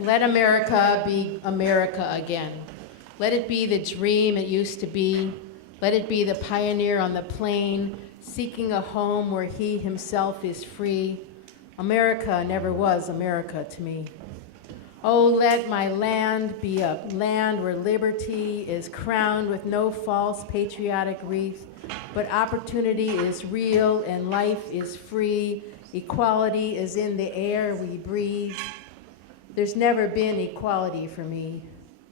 Let America be America again. Let it be the dream it used to be. Let it be the pioneer on the plain, seeking a home where he himself is free. America never was America to me. Oh, let my land be a land where liberty is crowned with no false patriotic wreath, but opportunity is real and life is free. Equality is in the air we breathe. There's never been equality for me,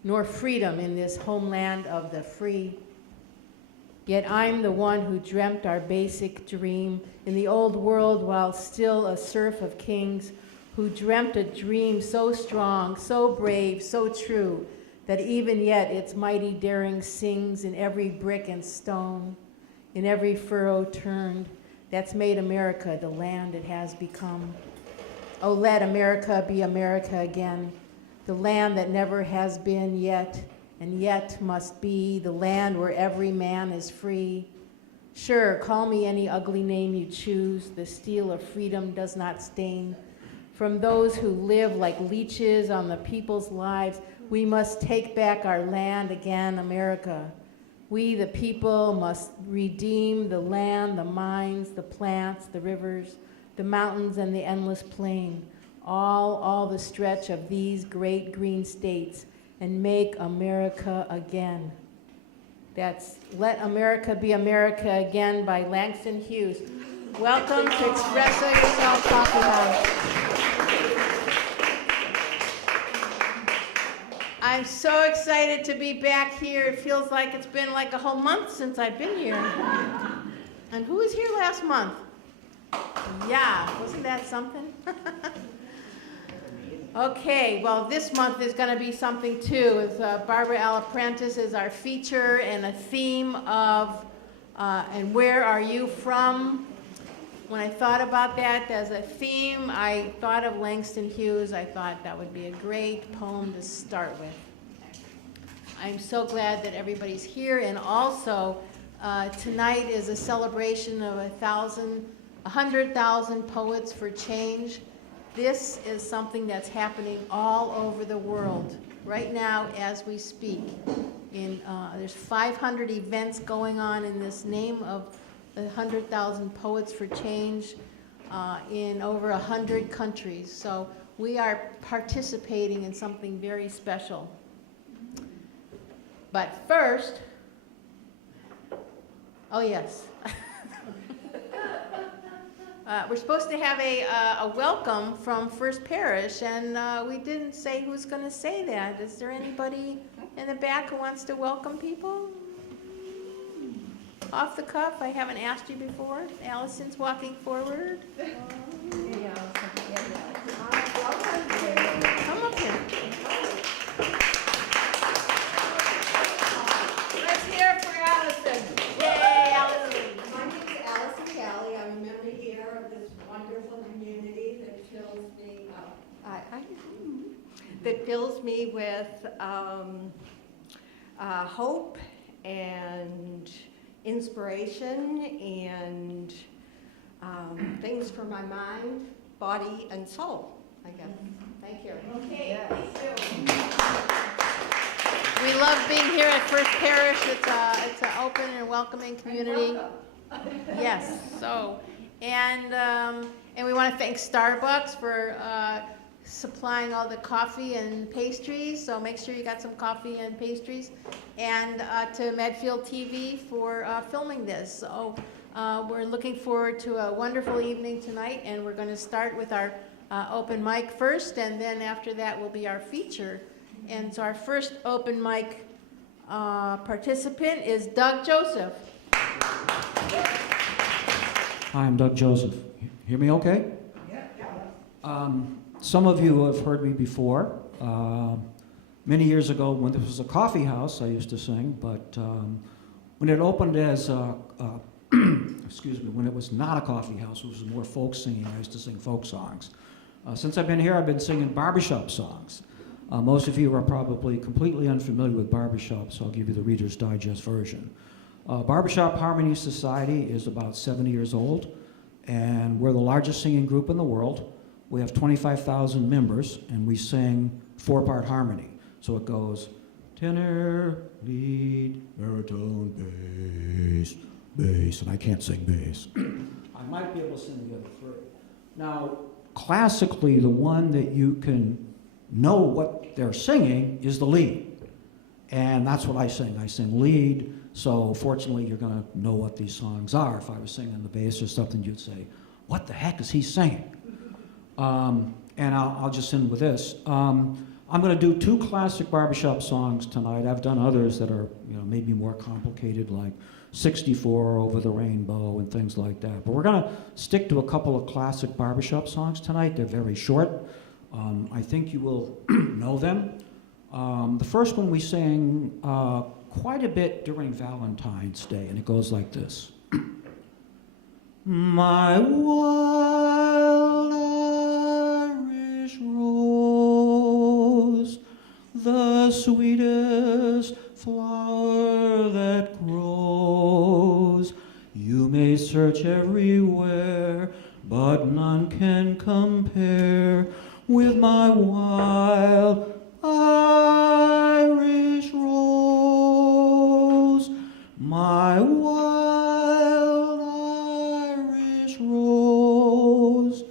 nor freedom in this homeland of the free. Yet I'm the one who dreamt our basic dream in the old world while still a serf of kings, who dreamt a dream so strong, so brave, so true, that even yet its mighty daring sings in every brick and stone, in every furrow turned, that's made America the land it has become. Oh, let America be America again, the land that never has been yet, and yet must be, the land where every man is free. Sure, call me any ugly name you choose, the steel of freedom does not stain. From those who live like leeches on the people's lives, we must take back our land again, America. We, the people, must redeem the land, the mines, the plants, the rivers, the mountains, and the endless plain, all the stretch of these great green states, and make America again. That's Let America Be America Again by Langston Hughes. Welcome to Expresso Yourself Coffeehouse. I'm so excited to be back here. It feels like it's been like a whole month since I've been here. And who was here last month? Yeah, wasn't that something? Okay, well, this month is going to be something too. It's Barbara Aliprantis is our feature and a theme of and where are you from? When I thought about that as a theme, I thought of Langston Hughes. I thought that would be a great poem to start with. I'm so glad that everybody's here, and also tonight is a celebration of 100,000 poets for change. This is something that's happening all over the world right now as we speak. There's 500 events going on in this name of 100,000 Poets for Change in over 100 countries. So we are participating in something very special. But first, oh yes. We're supposed to have a welcome from First Parish, and we didn't say who's going to say that. Is there anybody in the back who wants to welcome people? Off the cuff, I haven't asked you before. Allison's walking forward. Come up here. Let's hear it for Allison. Yay, Allison. My name is Allison Galley. I'm a member here of this wonderful community that fills me with hope and inspiration and things for my mind, body, and soul, I guess. Thank you. Okay, thank you. We love being here at First Parish. It's an open and welcoming community. Yes. So, and we want to thank Starbucks for supplying all the coffee and pastries. So make sure you got some coffee and pastries, and to Medfield TV for filming this. So we're looking forward to a wonderful evening tonight, and we're going to start with our open mic first, and then after that will be our feature. And so our first open mic participant is Doug Joseph. Hi, I'm Doug Joseph. Hear me okay? Yeah. Some of you have heard me before. Many years ago, when this was a coffee house, I used to sing, but when it opened as excuse me, when it was not a coffee house, it was more folk singing, I used to sing folk songs. Since I've been here, I've been singing barbershop songs. Most of you are probably completely unfamiliar with barbershop, so I'll give you the Reader's Digest version. Barbershop Harmony Society is about 70 years old, and we're the largest singing group in the world. We have 25,000 members, and we sing 4-part harmony. So it goes tenor, lead, baritone, bass, bass, and I can't sing bass. I might be able to sing the other 3. Now, classically, the one that you can know what they're singing is the lead. And that's what I sing. I sing lead, so fortunately you're going to know what these songs are. If I was singing the bass or something, you'd say, what the heck is he singing? And I'll just end with this. I'm going to do 2 classic barbershop songs tonight. I've done others that are, maybe more complicated, like 64, Over the Rainbow, and things like that. But we're going to stick to a couple of classic barbershop songs tonight. They're very short. I think you will know them. The first one we sang quite a bit during Valentine's Day, and it goes like this. My wild Irish rose, the sweetest flower that grows. You may search everywhere, but none can compare with my wild Irish rose. My wild Irish rose,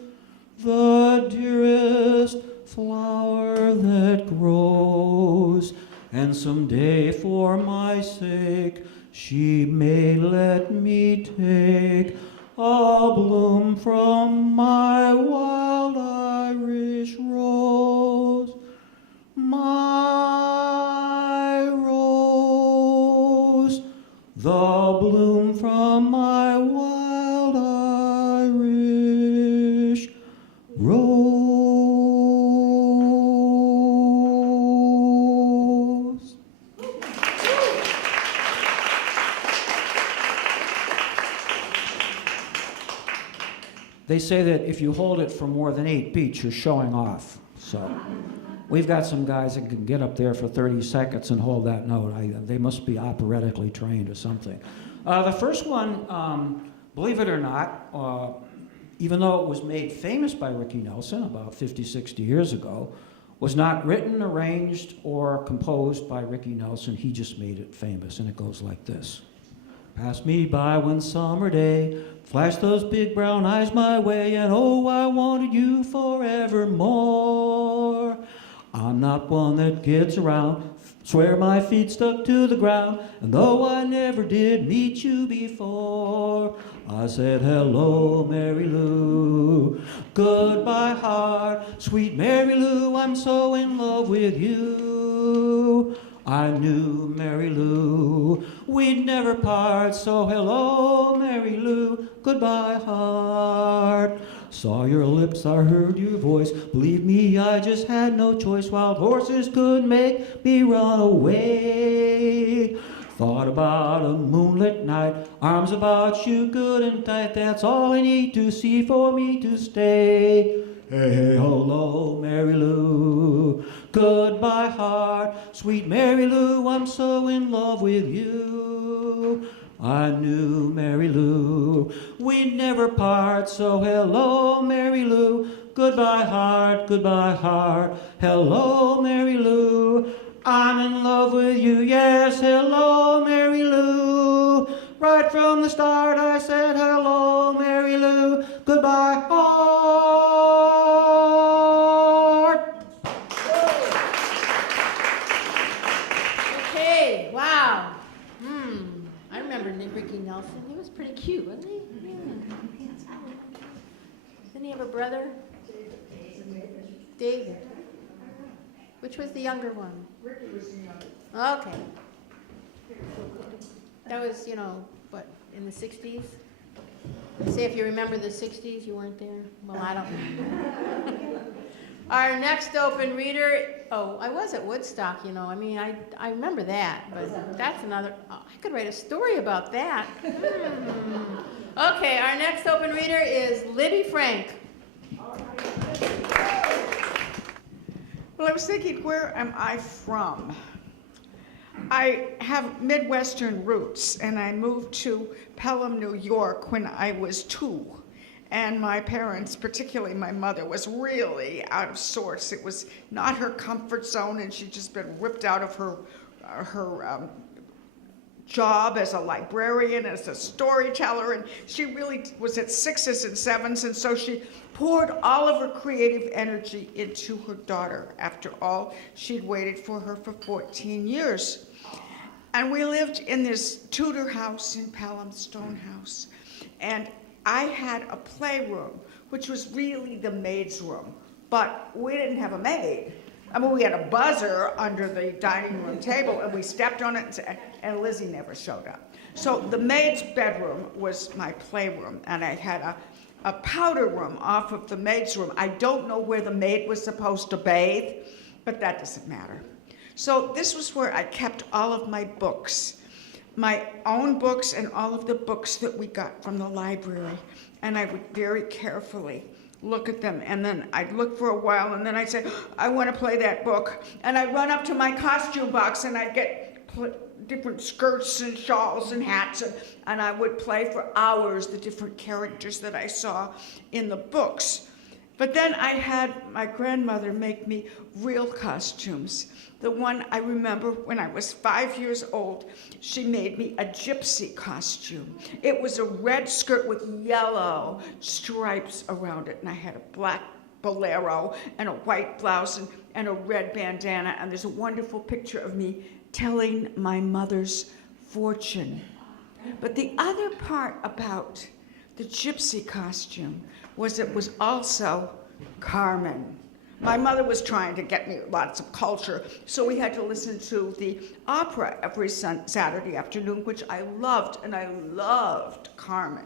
the dearest flower that grows, and someday for my sake she may let me take a bloom from my wild Irish rose. My rose, the bloom from my wild Irish rose. They say that if you hold it for more than 8 beats, you're showing off. So we've got some guys that can get up there for 30 seconds and hold that note. They must be operatically trained or something. The first one, believe it or not, even though it was made famous by Ricky Nelson about 50, 60 years ago, was not written, arranged, or composed by Ricky Nelson. He just made it famous, and it goes like this. Pass me by one summer day, flash those big brown eyes my way, and oh, I wanted you forevermore. I'm not one that gets around, swear my feet stuck to the ground, and though I never did meet you before, I said, hello, Mary Lou, goodbye, heart, sweet Mary Lou, I'm so in love with you. I knew, Mary Lou, we'd never part, so hello, Mary Lou, goodbye, heart. Saw your lips, I heard your voice, believe me, I just had no choice, wild horses could make me run away. Thought about a moonlit night, arms about you good and tight, that's all I need to see for me to stay. Hey, hey, hello, Mary Lou, goodbye, heart, sweet Mary Lou, I'm so in love with you. I knew, Mary Lou, we'd never part, so hello, Mary Lou, goodbye, heart, hello, Mary Lou, I'm in love with you, yes, hello, Mary Lou. Right from the start I said, hello, Mary Lou, goodbye, heart. Okay, wow. I remember Ricky Nelson. He was pretty cute, wasn't he? Yeah. Didn't he have a brother? David. Which was the younger one? Ricky was the younger. Okay. That was, what, in the 60s? Say if you remember the 60s, you weren't there? Well, I don't know. Our next open reader, I was at Woodstock, I mean, I remember that, but that's another, I could write a story about that. Okay, our next open reader is Libby Frank. Well, I was thinking, where am I from? I have Midwestern roots, and I moved to Pelham, New York when I was 2. And my parents, particularly my mother, was really out of sorts. It was not her comfort zone, and she'd just been ripped out of her job as a librarian, as a storyteller, and she really was at 6s and 7s, and so she poured all of her creative energy into her daughter. After all, she'd waited for her for 14 years. And we lived in this Tudor house in Pelham, Stone House, and I had a playroom, which was really the maid's room, but we didn't have a maid. I mean, we had a buzzer under the dining room table, and we stepped on it, and Lizzie never showed up. So the maid's bedroom was my playroom, and I had a powder room off of the maid's room. I don't know where the maid was supposed to bathe, but that doesn't matter. So this was where I kept all of my books, my own books and all of the books that we got from the library, and I would very carefully look at them, and then I'd look for a while, and then I'd say, I want to play that book. And I'd run up to my costume box, and I'd get different skirts and shawls and hats, and I would play for hours the different characters that I saw in the books. But then I had my grandmother make me real costumes. The one I remember when I was 5 years old, she made me a gypsy costume. It was a red skirt with yellow stripes around it, and I had a black bolero and a white blouse and a red bandana, and there's a wonderful picture of me telling my mother's fortune. But the other part about the gypsy costume was it was also Carmen. My mother was trying to get me lots of culture, so we had to listen to the opera every Saturday afternoon, which I loved, and I loved Carmen.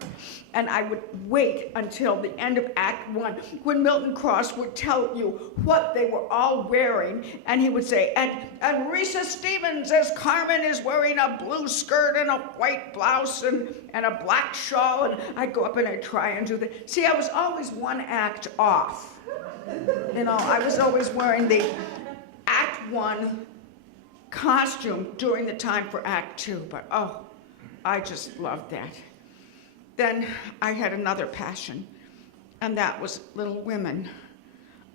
And I would wait until the end of Act 1 when Milton Cross would tell you what they were all wearing, and he would say, and Risa Stevens as Carmen is wearing a blue skirt and a white blouse and a black shawl, and I'd go up and I'd try and do that. See, I was always one act off. You know, I was always wearing the Act 1 costume during the time for Act 2, but oh, I just loved that. Then I had another passion, and that was Little Women.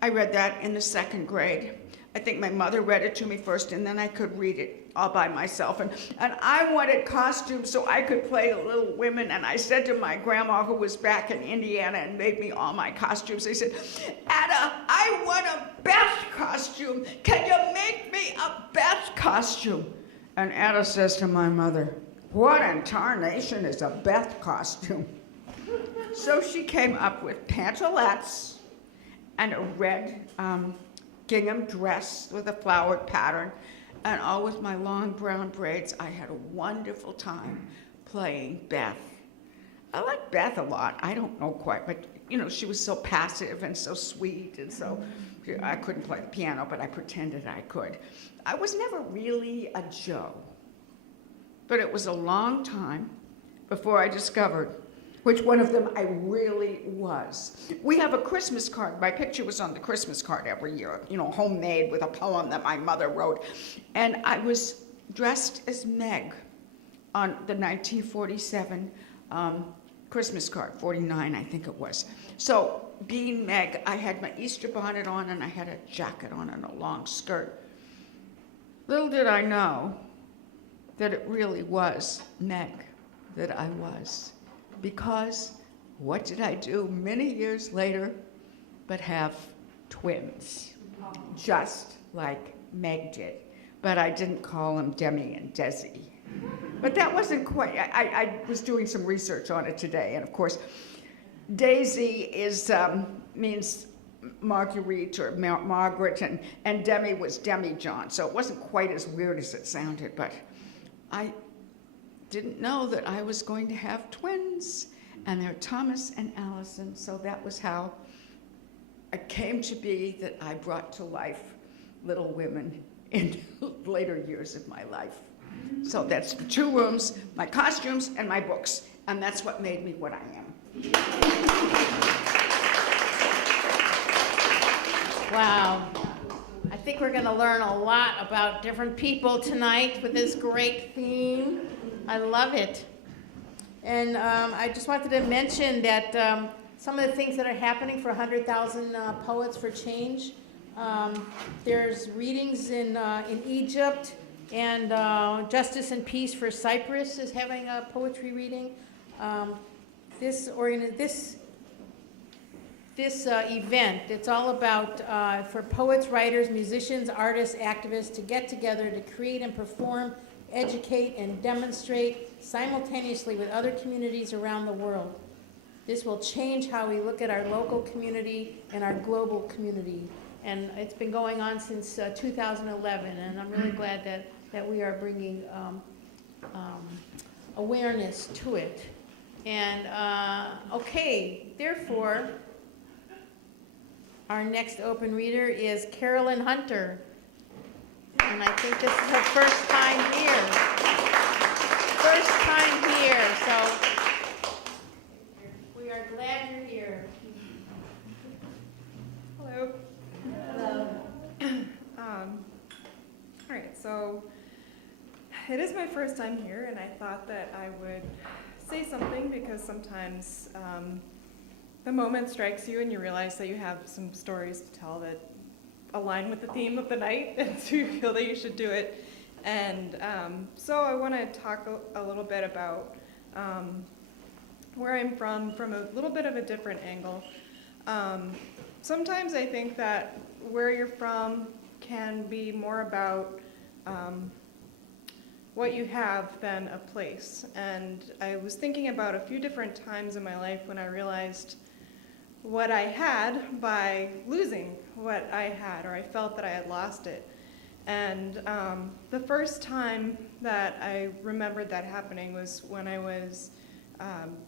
I read that in the 2nd grade. I think my mother read it to me first, and then I could read it all by myself. And I wanted costumes so I could play Little Women. And I said to my grandma, who was back in Indiana and made me all my costumes, I said, Ada, I want a Beth costume. Can you make me a Beth costume? And Ada says to my mother, what in tarnation is a Beth costume? So she came up with pantalettes and a red gingham dress with a flowered pattern, and all with my long brown braids. I had a wonderful time playing Beth. I like Beth a lot. I don't know quite, but you know, she was so passive and so sweet, and so I couldn't play the piano, but I pretended I could. I was never really a Jo, but it was a long time before I discovered which one of them I really was. We have a Christmas card. My picture was on the Christmas card every year, you know, homemade with a poem that my mother wrote. And I was dressed as Meg on the 1947 Christmas card, 49, I think it was. So being Meg, I had my Easter bonnet on, and I had a jacket on and a long skirt. Little did I know that it really was Meg that I was. Because what did I do many years later but have twins, just like Meg did. But I didn't call them Demi and Desi. But that wasn't quite, I was doing some research on it today, and of course, Daisy means Marguerite or Margaret, and Demi was Demi-John, so it wasn't quite as weird as it sounded, but I didn't know that I was going to have twins, and they're Thomas and Allison, so that was how it came to be that I brought to life Little Women in later years of my life. So that's the 2 rooms, my costumes and my books, and that's what made me what I am. Wow. I think we're going to learn a lot about different people tonight with this great theme. I love it. And I just wanted to mention that some of the things that are happening for 100,000 Poets for Change. There's readings in Egypt, and Justice and Peace for Cyprus is having a poetry reading. This event, it's all about for poets, writers, musicians, artists, activists to get together to create and perform, educate, and demonstrate simultaneously with other communities around the world. This will change how we look at our local community and our global community. And it's been going on since 2011, and I'm really glad that we are bringing awareness to it. And okay, therefore, our next open reader is Carolyn Hunter. And I think this is her first time here. First time here, so we are glad you're here. Hello. Hello. All right, so it is my first time here, and I thought that I would say something because sometimes the moment strikes you and you realize that you have some stories to tell that align with the theme of the night, and so you feel that you should do it. And so I want to talk a little bit about where I'm from a little bit of a different angle. Sometimes I think that where you're from can be more about what you have than a place. And I was thinking about a few different times in my life when I realized what I had by losing what I had, or I felt that I had lost it. And the first time that I remembered that happening was when I was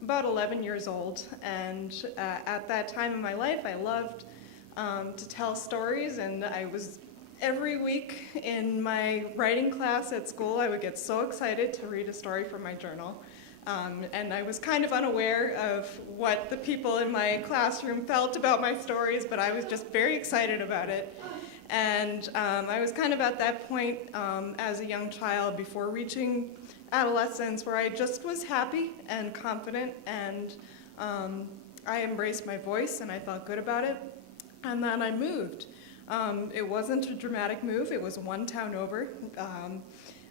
about 11 years old. And at that time in my life, I loved to tell stories, and I was every week in my writing class at school, I would get so excited to read a story from my journal. And I was kind of unaware of what the people in my classroom felt about my stories, but I was just very excited about it. And I was kind of at that point as a young child before reaching adolescence where I just was happy and confident, and I embraced my voice and I felt good about it. And then I moved. It wasn't a dramatic move, it was one town over.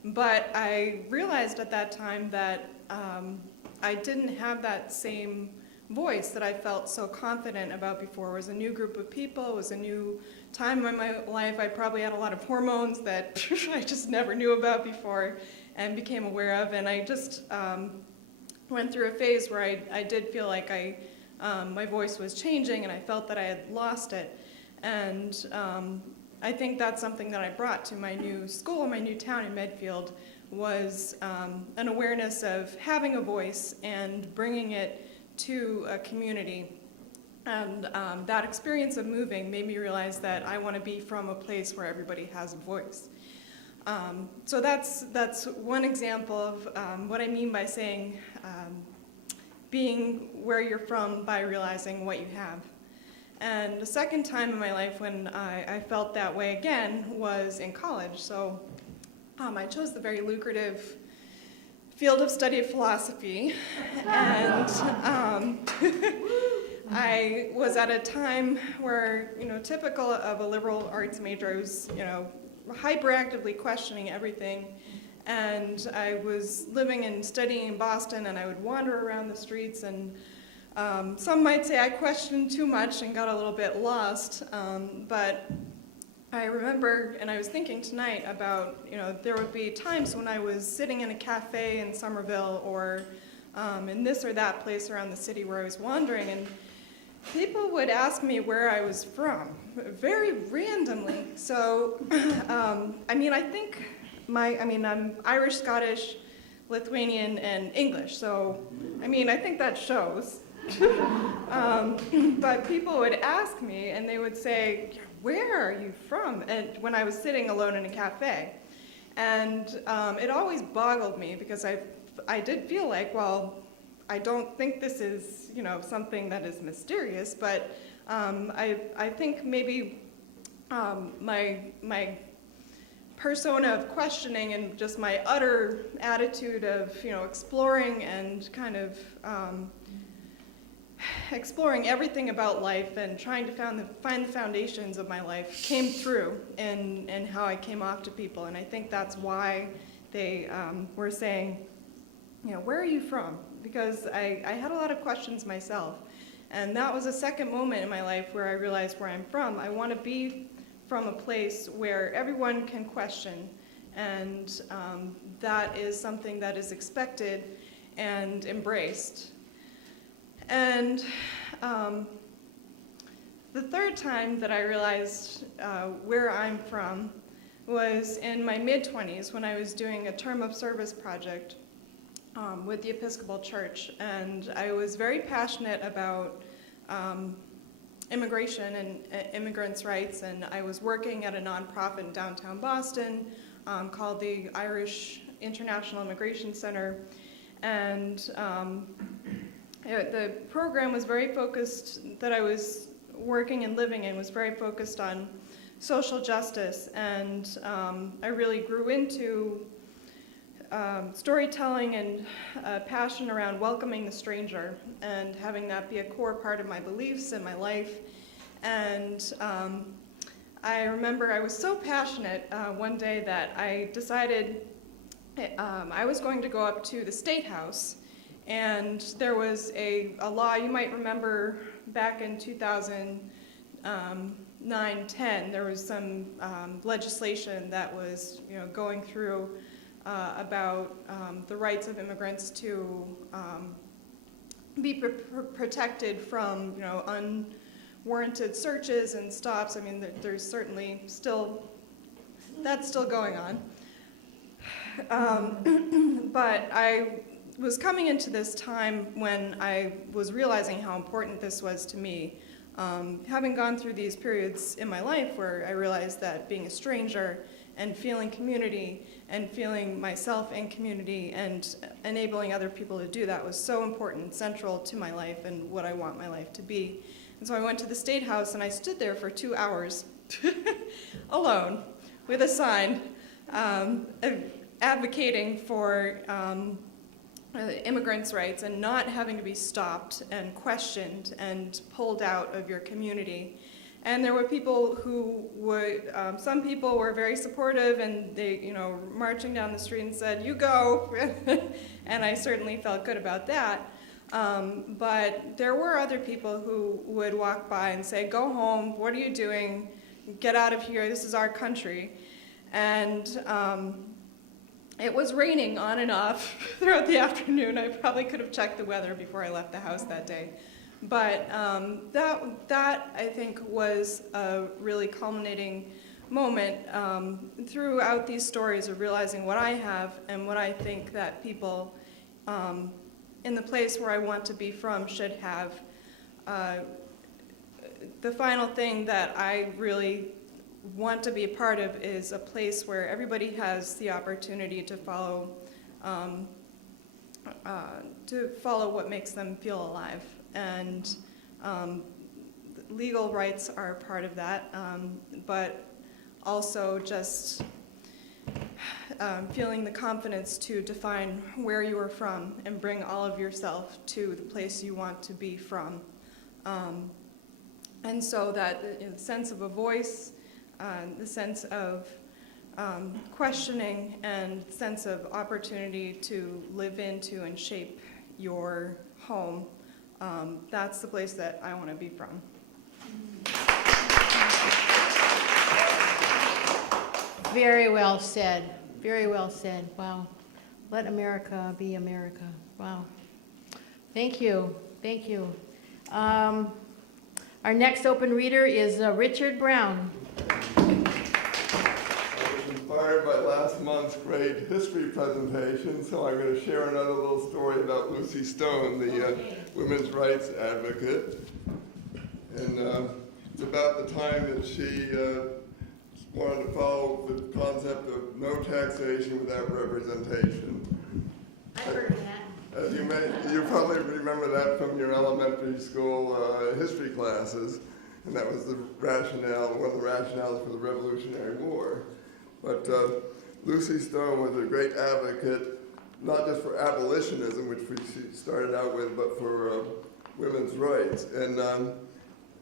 But I realized at that time that I didn't have that same voice that I felt so confident about before. It was a new group of people, it was a new time in my life. I probably had a lot of hormones that I just never knew about before and became aware of. And I just went through a phase where I did feel like my voice was changing, and I felt that I had lost it. And I think that's something that I brought to my new school, my new town in Medfield, was an awareness of having a voice and bringing it to a community. And that experience of moving made me realize that I want to be from a place where everybody has a voice. So that's one example of what I mean by saying being where you're from by realizing what you have. And the second time in my life when I felt that way again was in college. So I chose the very lucrative field of study of philosophy, and I was at a time where, typical of a liberal arts major, I was, hyperactively questioning everything. And I was living and studying in Boston, and I would wander around the streets, and some might say I questioned too much and got a little bit lost, but I remember, and I was thinking tonight about, there would be times when I was sitting in a cafe in Somerville or in this or that place around the city where I was wandering, and people would ask me where I was from, very randomly. So, I think I'm Irish, Scottish, Lithuanian, and English, so, I think that shows. But people would ask me, and they would say, where are you from? And when I was sitting alone in a cafe. And it always boggled me, because I did feel like, well, I don't think this is, something that is mysterious, but I think maybe my persona of questioning and just my utter attitude of, exploring and kind of exploring everything about life and trying to find the foundations of my life came through in how I came off to people. And I think that's why they were saying, you know, where are you from? Because I had a lot of questions myself. And that was a second moment in my life where I realized where I'm from. I want to be from a place where everyone can question, and that is something that is expected and embraced. And the third time that I realized where I'm from was in my mid-20s when I was doing a term of service project with the Episcopal Church, and I was very passionate about immigration and immigrants' rights, and I was working at a nonprofit in downtown Boston called the Irish International Immigration Center, and the program was very focused, that I was working and living in, was very focused on social justice, and I really grew into storytelling and passion around welcoming the stranger and having that be a core part of my beliefs and my life. And I remember I was so passionate one day that I decided I was going to go up to the State House, and there was a law, you might remember back in 2009-10, there was some legislation that was, you know, going through about the rights of immigrants to be protected from, you know, unwarranted searches and stops. I mean, there's certainly that's still going on. But I was coming into this time when I was realizing how important this was to me. Having gone through these periods in my life where I realized that being a stranger and feeling community and feeling myself in community and enabling other people to do that was so important and central to my life and what I want my life to be. And so I went to the State House and I stood there for 2 hours alone with a sign advocating for immigrants' rights and not having to be stopped and questioned and pulled out of your community. And there were people who would, some people were very supportive, and they, you know, marching down the street and said, "You go," and I certainly felt good about that. But there were other people who would walk by and say, "Go home, what are you doing? Get out of here, this is our country." And it was raining on and off throughout the afternoon. I probably could have checked the weather before I left the house that day. But that I think was a really culminating moment throughout these stories of realizing what I have and what I think that people in the place where I want to be from should have. The final thing that I really want to be a part of is a place where everybody has the opportunity to follow what makes them feel alive. And legal rights are part of that, but also just feeling the confidence to define where you are from and bring all of yourself to the place you want to be from. And so that the sense of a voice, the sense of questioning, and sense of opportunity to live into and shape your home, that's the place that I want to be from. Very well said. Very well said. Wow. Let America be America. Wow. Thank you. Thank you. Our next open reader is Richard Brown. I was inspired by last month's great history presentation, so I'm going to share another little story about Lucy Stone, the women's rights advocate. And it's about the time that she wanted to follow the concept of no taxation without representation. I've heard of that. You probably remember that from your elementary school history classes, and that was the rationale, one of the rationales for the Revolutionary War. But Lucy Stone was a great advocate, not just for abolitionism, which she started out with, but for women's rights. And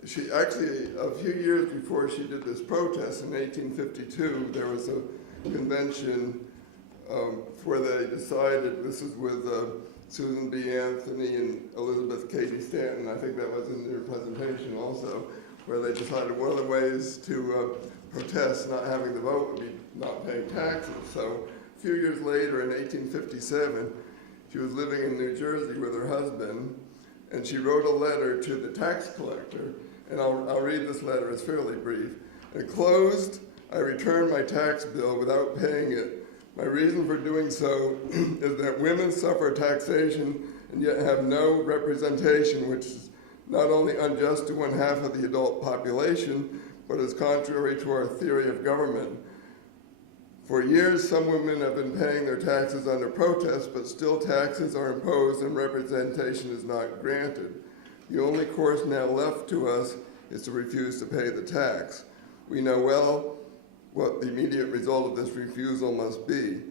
she actually, a few years before she did this protest in 1852, there was a convention where they decided, this is with Susan B. Anthony and Elizabeth Cady Stanton, I think that was in their presentation also, where they decided one of the ways to protest not having the vote would be not paying taxes. So a few years later, in 1857, she was living in New Jersey with her husband, and she wrote a letter to the tax collector, and I'll read this letter, it's fairly brief. Enclosed, I returned my tax bill without paying it. My reason for doing so is that women suffer taxation and yet have no representation, which is not only unjust to one half of the adult population, but is contrary to our theory of government. For years, some women have been paying their taxes under protest, but still taxes are imposed and representation is not granted. The only course now left to us is to refuse to pay the tax. We know well what the immediate result of this refusal must be.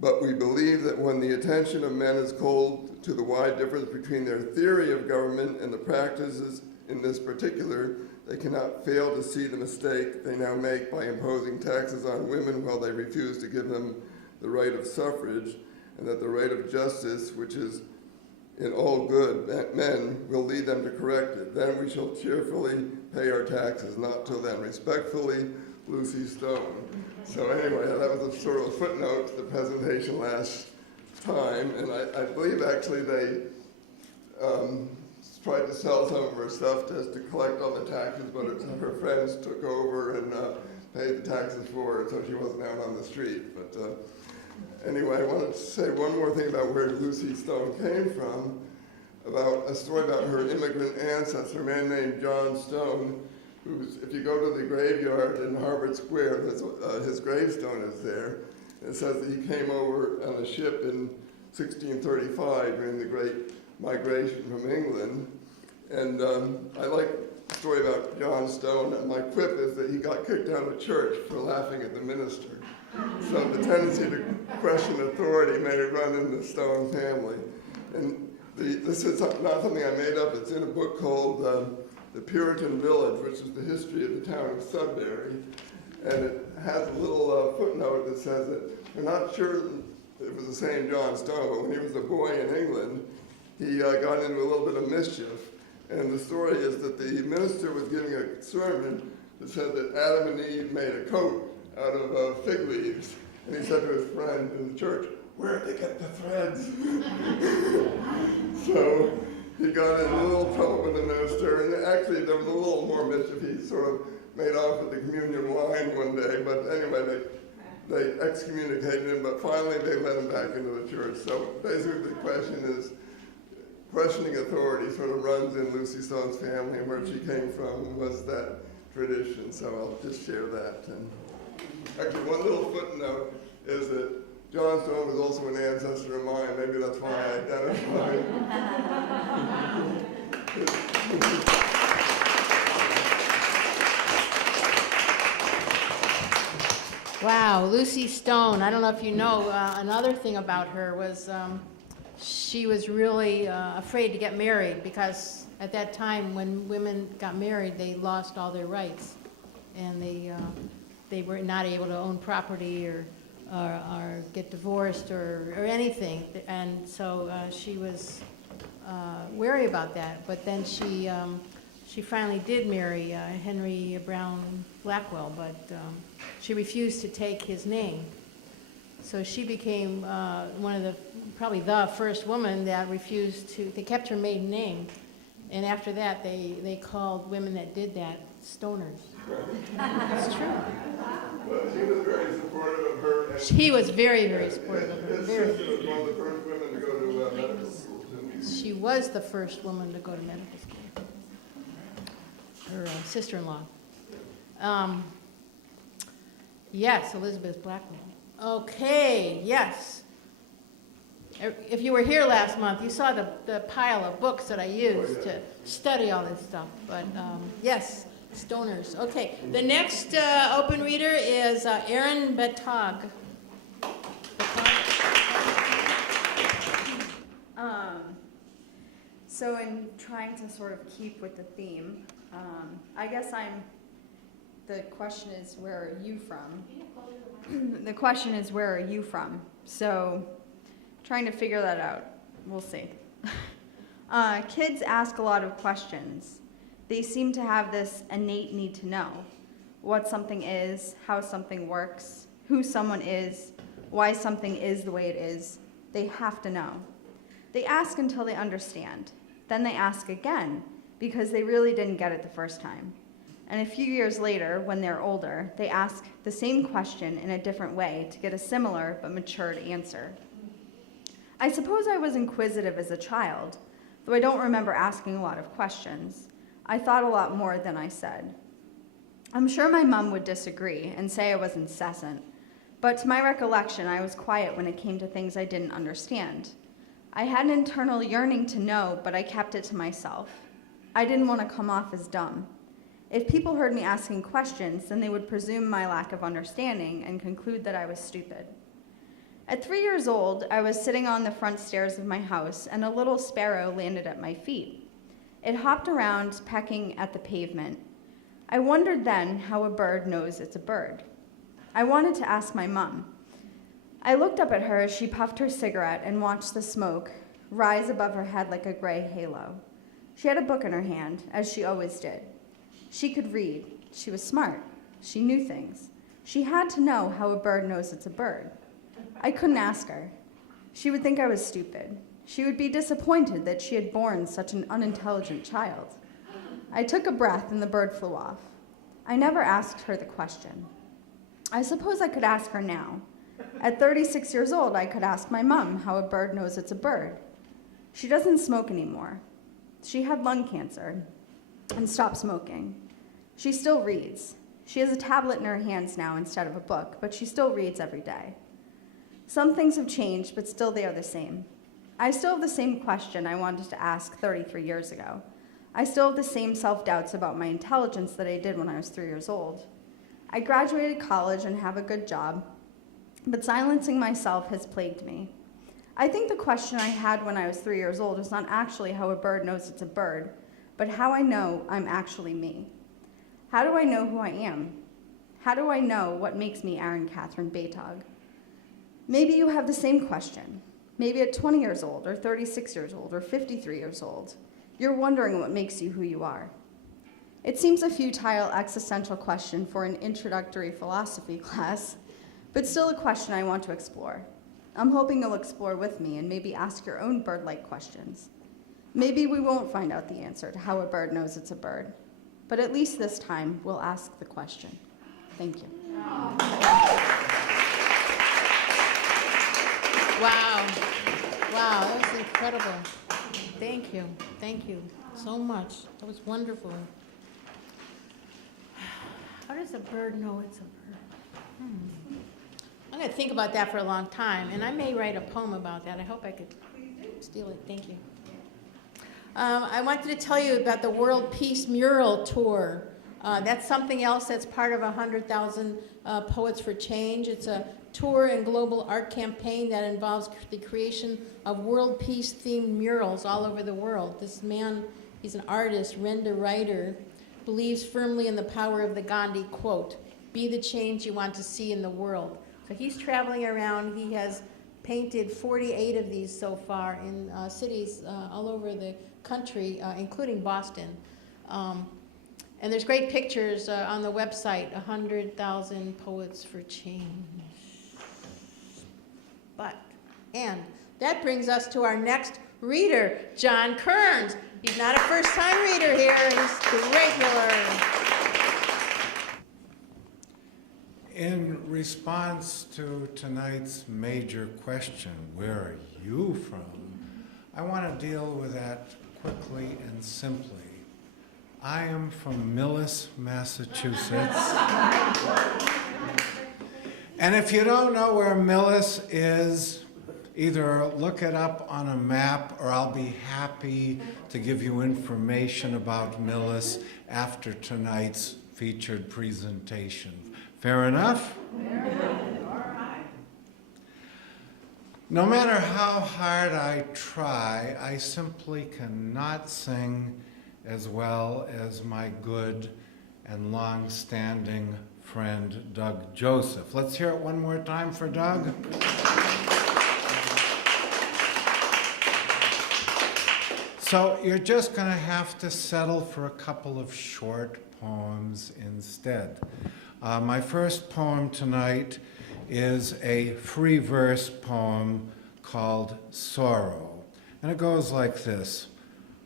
But we believe that when the attention of men is called to the wide difference between their theory of government and the practices in this particular, they cannot fail to see the mistake they now make by imposing taxes on women while they refuse to give them the right of suffrage, and that the right of justice, which is in all good men, will lead them to correct it. Then we shall cheerfully pay our taxes. Not till then. Respectfully, Lucy Stone. So anyway, that was a sort of a footnote to the presentation last time, and I believe actually they tried to sell some of her stuff just to collect on the taxes, but her friends took over and paid the taxes for her, so she wasn't out on the street. But anyway, I wanted to say one more thing about where Lucy Stone came from, about a story about her immigrant ancestor, a man named John Stone, who's, if you go to the graveyard in Harvard Square, his gravestone is there. It says that he came over on a ship in 1635 during the Great Migration from England. And I like the story about John Stone, and my quip is that he got kicked out of church for laughing at the minister. So the tendency to question authority may run in the Stone family. And this is not something I made up, it's in a book called The Puritan Village, which is the history of the town of Sudbury. And it has a little footnote that says that we're not sure it was the same John Stone, but when he was a boy in England, he got into a little bit of mischief. And the story is that the minister was giving a sermon that said that Adam and Eve made a coat out of fig leaves. And he said to his friend in the church, "Where'd they get the threads?" So he got in a little trouble with the minister, and actually there was a little more mischief. He sort of made off with the communion wine one day, but anyway, they excommunicated him, but finally they let him back into the church. So basically the question is, questioning authority sort of runs in Lucy Stone's family, and where she came from was that tradition. So I'll just share that. And actually, one little footnote is that John Stone was also an ancestor of mine. Maybe that's why I identify. Wow, Lucy Stone. I don't know if you know, another thing about her was she was really afraid to get married, because at that time when women got married, they lost all their rights, and they were not able to own property or get divorced or anything. And so she was wary about that. But then she finally did marry Henry Brown Blackwell, but she refused to take his name. So she became probably the first woman that refused to, they kept her maiden name. And after that, they called women that did that stoners. It's true. But he was very supportive of her. And He was very, very supportive of her. his Very. sister was one of the first women to go to medical school, too. She was the first woman to go to medical school. Her sister-in-law. Yes, Elizabeth Blackwell. Okay, yes. If you were here last month, you saw the pile of books that I used to study all this stuff. But yes, stoners. Okay, the next open reader is Erin Betog. So in trying to sort of keep with the theme, I guess the question is, where are you from? The question is, where are you from? So trying to figure that out. We'll see. Kids ask a lot of questions. They seem to have this innate need to know what something is, how something works, who someone is, why something is the way it is. They have to know. They ask until they understand. Then they ask again because they really didn't get it the first time. And a few years later, when they're older, they ask the same question in a different way to get a similar but matured answer. I suppose I was inquisitive as a child, though I don't remember asking a lot of questions. I thought a lot more than I said. I'm sure my mom would disagree and say I was incessant, but to my recollection, I was quiet when it came to things I didn't understand. I had an internal yearning to know, but I kept it to myself. I didn't want to come off as dumb. If people heard me asking questions, then they would presume my lack of understanding and conclude that I was stupid. At 3 years old, I was sitting on the front stairs of my house, and a little sparrow landed at my feet. It hopped around, pecking at the pavement. I wondered then how a bird knows it's a bird. I wanted to ask my mom. I looked up at her as she puffed her cigarette and watched the smoke rise above her head like a gray halo. She had a book in her hand, as she always did. She could read. She was smart. She knew things. She had to know how a bird knows it's a bird. I couldn't ask her. She would think I was stupid. She would be disappointed that she had borne such an unintelligent child. I took a breath and the bird flew off. I never asked her the question. I suppose I could ask her now. At 36 years old, I could ask my mom how a bird knows it's a bird. She doesn't smoke anymore. She had lung cancer and stopped smoking. She still reads. She has a tablet in her hands now instead of a book, but she still reads every day. Some things have changed, but still they are the same. I still have the same question I wanted to ask 33 years ago. I still have the same self-doubts about my intelligence that I did when I was 3 years old. I graduated college and have a good job, but silencing myself has plagued me. I think the question I had when I was 3 years old is not actually how a bird knows it's a bird, but how I know I'm actually me. How do I know who I am? How do I know what makes me Aaron Catherine Baytog? Maybe you have the same question. Maybe at 20 years old, or 36 years old, or 53 years old, you're wondering what makes you who you are. It seems a futile existential question for an introductory philosophy class, but still a question I want to explore. I'm hoping you'll explore with me and maybe ask your own bird-like questions. Maybe we won't find out the answer to how a bird knows it's a bird, but at least this time we'll ask the question. Thank you. Wow. Wow, that was incredible. Thank you. Thank you so much. That was wonderful. How does a bird know it's a bird? I'm going to think about that for a long time, and I may write a poem about that. I hope I could steal it. Thank you. I wanted to tell you about the World Peace Mural Tour. That's something else that's part of 100,000 Poets for Change. It's a tour and global art campaign that involves the creation of world peace-themed murals all over the world. This man, he's an artist, render-writer, believes firmly in the power of the Gandhi quote, "Be the change you want to see in the world." So he's traveling around. He has painted 48 of these so far in cities all over the country, including Boston. And there's great pictures on the website, 100,000 Poets for Change. And that brings us to our next reader, John Kearns. He's not a first-time reader here, he's a regular. In response to tonight's major question, where are you from? I want to deal with that quickly and simply. I am from Millis, Massachusetts. And if you don't know where Millis is, either look it up on a map or I'll be happy to give you information about Millis after tonight's featured presentation. Fair enough? Fair enough. All right. No matter how hard I try, I simply cannot sing as well as my good and long-standing friend Doug Joseph. Let's hear it one more time for Doug. So you're just going to have to settle for a couple of short poems instead. My first poem tonight is a free verse poem called Sorrow. And it goes like this.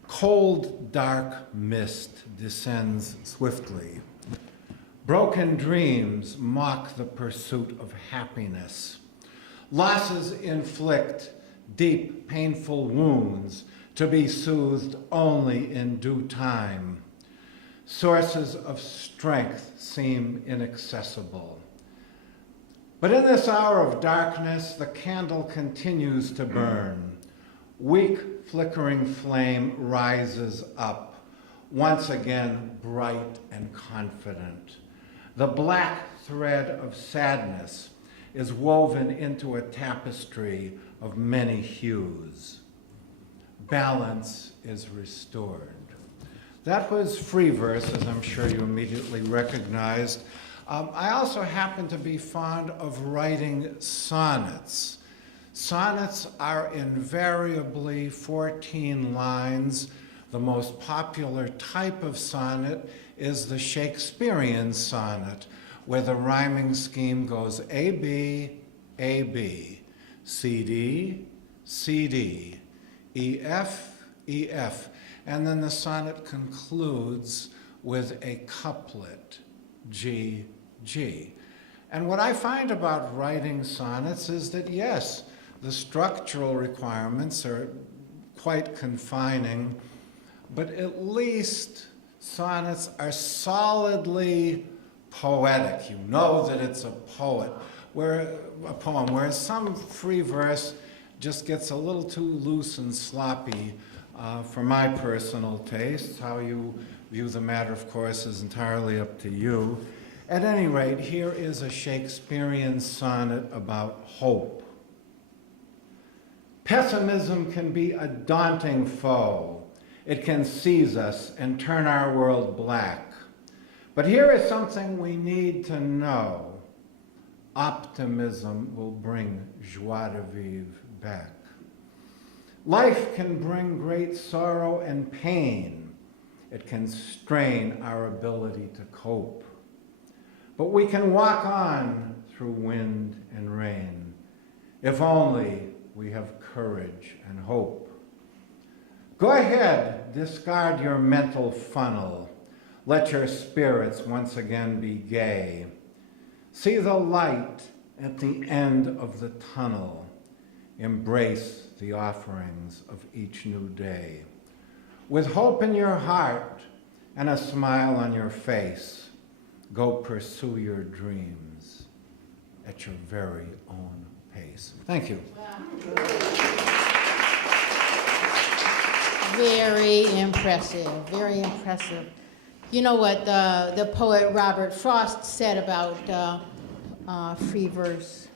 Cold, dark mist descends swiftly. Broken dreams mock the pursuit of happiness. Losses inflict deep, painful wounds to be soothed only in due time. Sources of strength seem inaccessible. But in this hour of darkness, the candle continues to burn. Weak, flickering flame rises up, once again bright and confident. The black thread of sadness is woven into a tapestry of many hues. Balance is restored. That was free verse, as I'm sure you immediately recognized. I also happen to be fond of writing sonnets. Sonnets are invariably 14 lines. The most popular type of sonnet is the Shakespearean sonnet, where the rhyming scheme goes A-B, A-B, C-D, C-D, E-F, E-F, and then the sonnet concludes with a couplet, G, G. And what I find about writing sonnets is that, yes, the structural requirements are quite confining, but at least sonnets are solidly poetic. You know that it's a poem, whereas some free verse just gets a little too loose and sloppy for my personal taste. How you view the matter, of course, is entirely up to you. At any rate, here is a Shakespearean sonnet about hope. Pessimism can be a daunting foe. It can seize us and turn our world black. But here is something we need to know. Optimism will bring joie de vivre back. Life can bring great sorrow and pain. It can strain our ability to cope. But we can walk on through wind and rain, if only we have courage and hope. Go ahead, discard your mental funnel. Let your spirits once again be gay. See the light at the end of the tunnel. Embrace the offerings of each new day. With hope in your heart and a smile on your face, go pursue your dreams at your very own pace. Thank you. Very impressive, very impressive. You know what the poet Robert Frost said about free verse?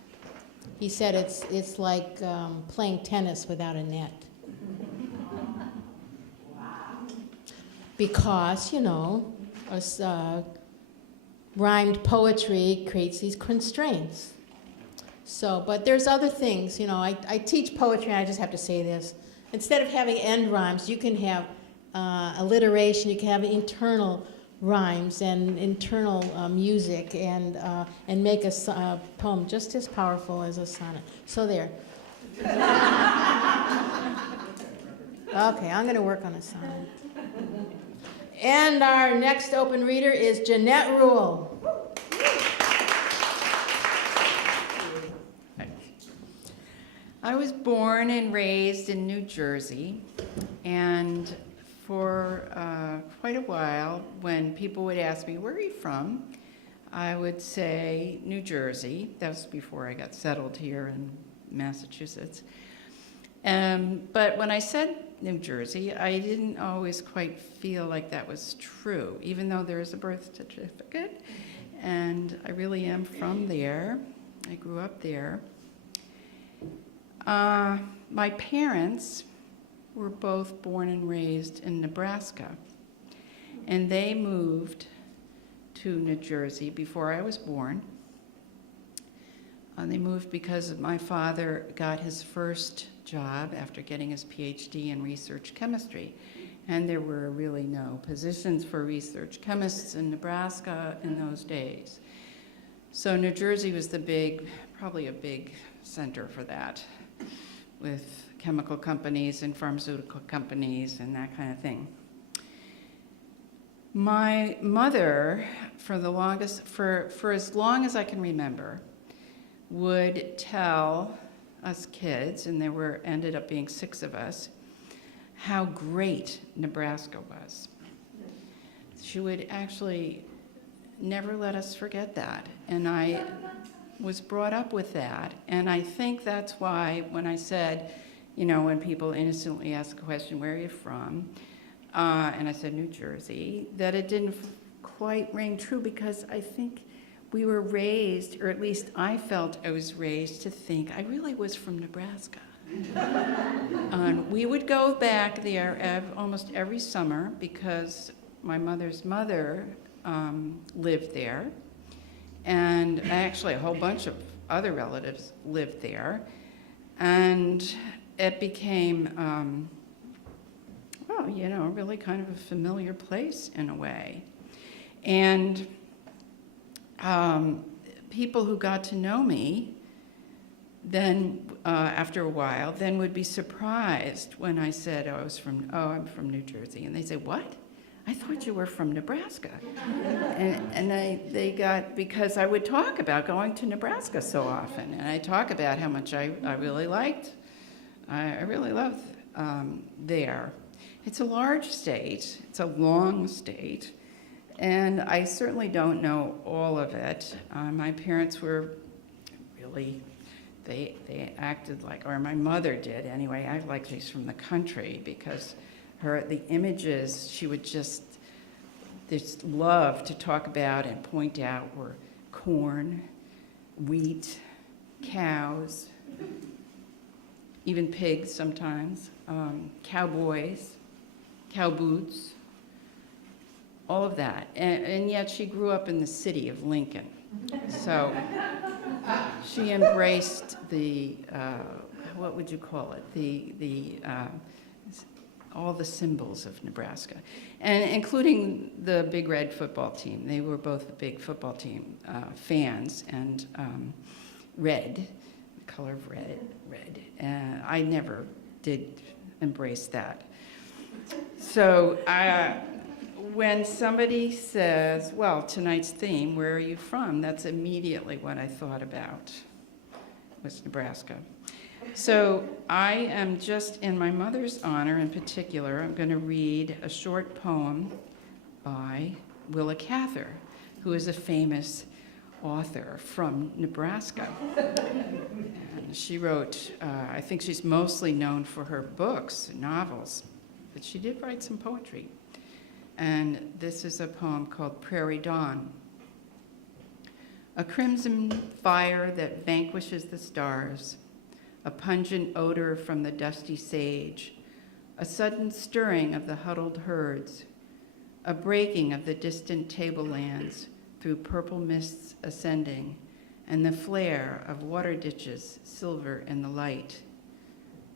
He said it's like playing tennis without a net. Because, you know, rhymed poetry creates these constraints. So, but there's other things, you know, I teach poetry, and I just have to say this. Instead of having end rhymes, you can have alliteration, you can have internal rhymes and internal music, and make a poem just as powerful as a sonnet. So there. Okay, I'm going to work on a sonnet. And our next open reader is Jeanette Rule. I was born and raised in New Jersey, and for quite a while, when people would ask me, where are you from? I would say New Jersey. That was before I got settled here in Massachusetts. But when I said New Jersey, I didn't always quite feel like that was true, even though there is a birth certificate, and I really am from there. I grew up there. My parents were both born and raised in Nebraska, and they moved to New Jersey before I was born. They moved because my father got his first job after getting his PhD in research chemistry, and there were really no positions for research chemists in Nebraska in those days. So New Jersey was probably a big center for that, with chemical companies and pharmaceutical companies and that kind of thing. My mother, for as long as I can remember, would tell us kids, and there ended up being 6 of us, how great Nebraska was. She would actually never let us forget that, and I was brought up with that, and I think that's why when I said, when people innocently ask a question, where are you from? And I said New Jersey, that it didn't quite ring true, because I think we were raised, or at least I felt I was raised to think I really was from Nebraska. We would go back there almost every summer because my mother's mother lived there, and actually a whole bunch of other relatives lived there, and it became, really kind of a familiar place in a way. And people who got to know me then, after a while, then would be surprised when I said I'm from New Jersey. And they say, what? I thought you were from Nebraska. Because I would talk about going to Nebraska so often. And I talk about how much I really liked. I really loved there. It's a large state. It's a long state. And I certainly don't know all of it. My parents were really, they acted like, or my mother did anyway, act like she's from the country, because the images she would just love to talk about and point out were corn, wheat, cows, even pigs sometimes, cowboys, cow boots, all of that. And yet she grew up in the city of Lincoln. So she embraced the, what would you call it? All the symbols of Nebraska, and including the Big Red football team. They were both big football team fans, and red, the color of red. I never did embrace that. So when somebody says, well, tonight's theme, where are you from? That's immediately what I thought about, was Nebraska. So I am just, in my mother's honor in particular, I'm going to read a short poem by Willa Cather, who is a famous author from Nebraska. And she wrote, I think she's mostly known for her books, novels, but she did write some poetry. And this is a poem called Prairie Dawn. A crimson fire that vanquishes the stars, a pungent odor from the dusty sage, a sudden stirring of the huddled herds, a breaking of the distant tablelands through purple mists ascending, and the flare of water ditches silver in the light.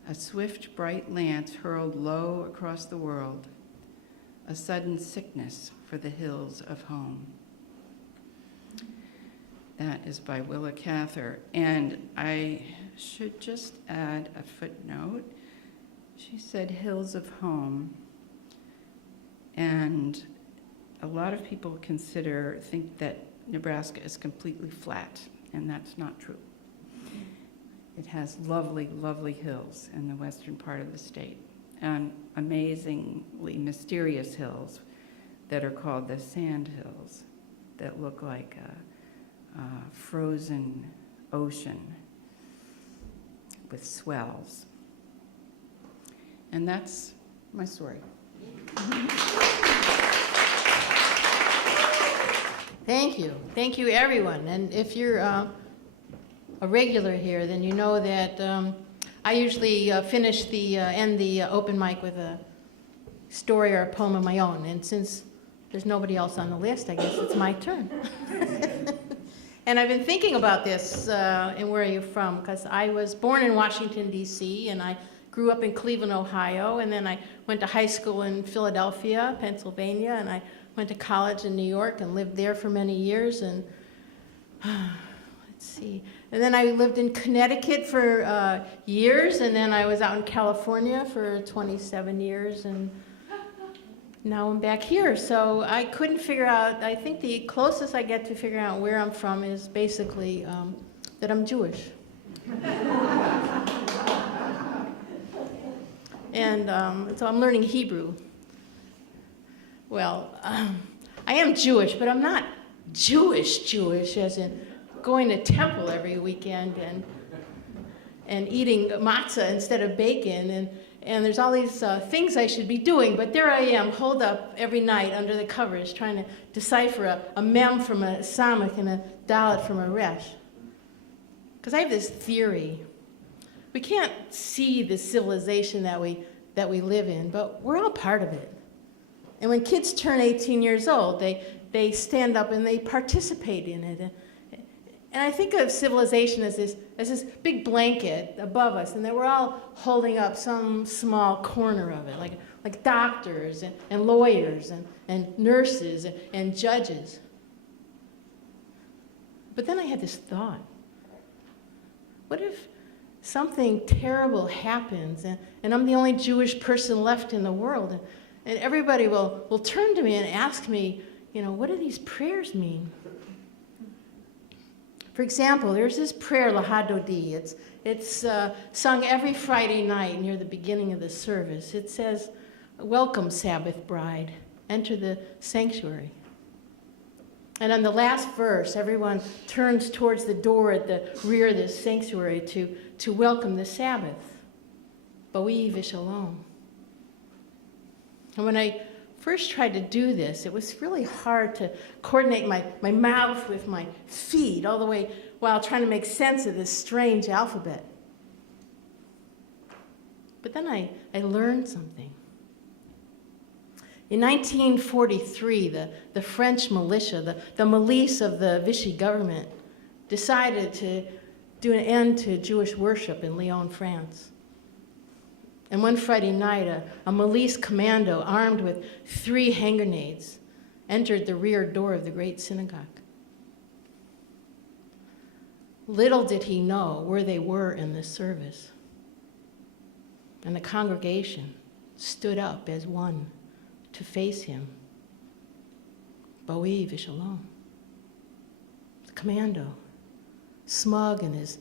A swift, bright lance hurled low across the world, a sudden sickness for the hills of home. That is by Willa Cather. And I should just add a footnote. She said hills of home. And a lot of people think that Nebraska is completely flat, and that's not true. It has lovely, lovely hills in the western part of the state, and amazingly mysterious hills that are called the sand hills, that look like a frozen ocean with swells. And that's my story. Thank you. Thank you, everyone. And if you're a regular here, then you know that I usually end the open mic with a story or a poem of my own. And since there's nobody else on the list, I guess it's my turn. And I've been thinking about this, and where are you from? Because I was born in Washington, D.C., and I grew up in Cleveland, Ohio, and then I went to high school in Philadelphia, Pennsylvania, and I went to college in New York and lived there for many years. And let's see. And then I lived in Connecticut for years, and then I was out in California for 27 years, and now I'm back here. So I couldn't figure out, I think the closest I get to figuring out where I'm from is basically that I'm Jewish. And so I'm learning Hebrew. Well, I am Jewish, but I'm not Jewish, as in going to temple every weekend and eating matzah instead of bacon, and there's all these things I should be doing, but there I am, holed up every night under the covers, trying to decipher a mem from a samach and a dalet from a resh. Because I have this theory. We can't see the civilization that we live in, but we're all part of it. And when kids turn 18 years old, they stand up and they participate in it. And I think of civilization as this big blanket above us, and that we're all holding up some small corner of it, like doctors and lawyers and nurses and judges. But then I had this thought. What if something terrible happens and I'm the only Jewish person left in the world, and everybody will turn to me and ask me, what do these prayers mean? For example, there's this prayer, Lahadodi. It's sung every Friday night near the beginning of the service. It says, "Welcome, Sabbath bride, enter the sanctuary." And on the last verse, everyone turns towards the door at the rear of the sanctuary to welcome the Sabbath. Boi v'shalom. And when I first tried to do this, it was really hard to coordinate my mouth with my feet all the way while trying to make sense of this strange alphabet. But then I learned something. In 1943, the French militia, the milice of the Vichy government, decided to do an end to Jewish worship in Lyon, France. And one Friday night, a milice commando armed with 3 hand grenades entered the rear door of the great synagogue. Little did he know where they were in this service. And the congregation stood up as one to face him. Boi v'shalom. The commando, smug in his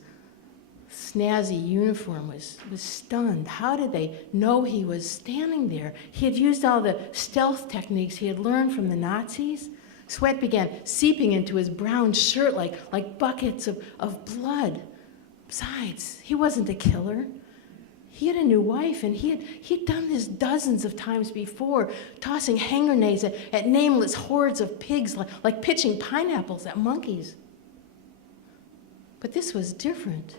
snazzy uniform, was stunned. How did they know he was standing there? He had used all the stealth techniques he had learned from the Nazis. Sweat began seeping into his brown shirt like buckets of blood. Besides, he wasn't a killer. He had a new wife, and he had done this dozens of times before, tossing hand grenades at nameless hordes of pigs like pitching pineapples at monkeys. But this was different.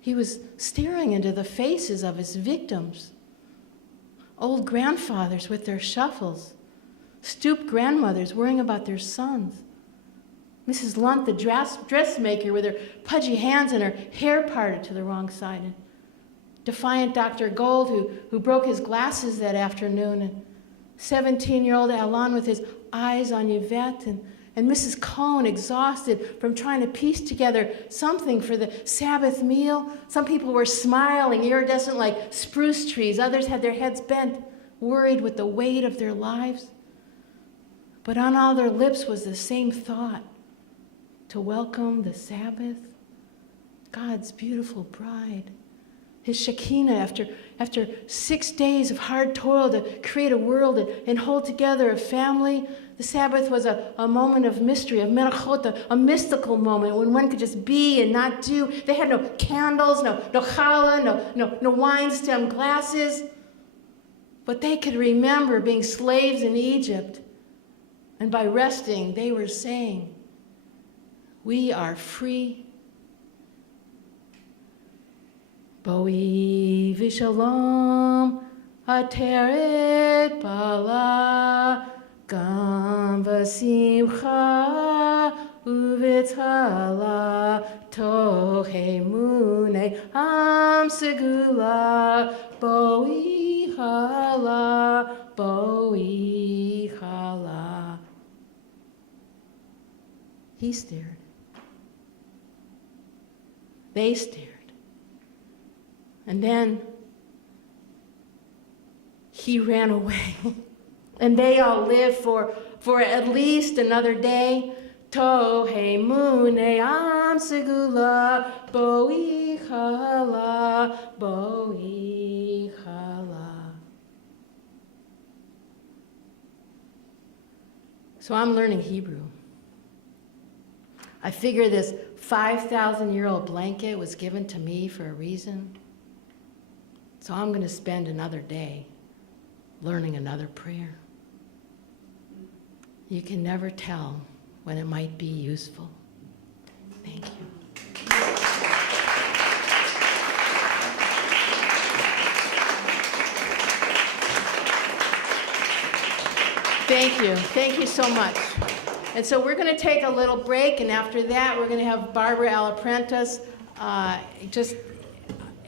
He was staring into the faces of his victims. Old grandfathers with their shuffles, stooped grandmothers worrying about their sons, Mrs. Lunt, the dressmaker, with her pudgy hands and her hair parted to the wrong side, and defiant Dr. Gold, who broke his glasses that afternoon, and 17-year-old Alan with his eyes on Yvette, and Mrs. Cohn, exhausted from trying to piece together something for the Sabbath meal. Some people were smiling, iridescent like spruce trees. Others had their heads bent, worried with the weight of their lives. But on all their lips was the same thought: to welcome the Sabbath, God's beautiful bride. His Shekinah, after 6 days of hard toil to create a world and hold together a family. The Sabbath was a moment of mystery, of merachot, a mystical moment when one could just be and not do. They had no candles, no challah, no wine stem glasses. But they could remember being slaves in Egypt. And by resting, they were saying, "We are free." Boi vishalom ateret bala gam v'simcha uvetala tohemune am segula boi hala boi hala. He stared. They stared. And then he ran away. And they all lived for at least another day. Tohe mune am segula boi hala boi hala. So I'm learning Hebrew. I figure this 5,000-year-old blanket was given to me for a reason. So I'm going to spend another day learning another prayer. You can never tell when it might be useful. Thank you. Thank you. Thank you so much. And so we're going to take a little break, and after that, we're going to have Barbara Aliprantis just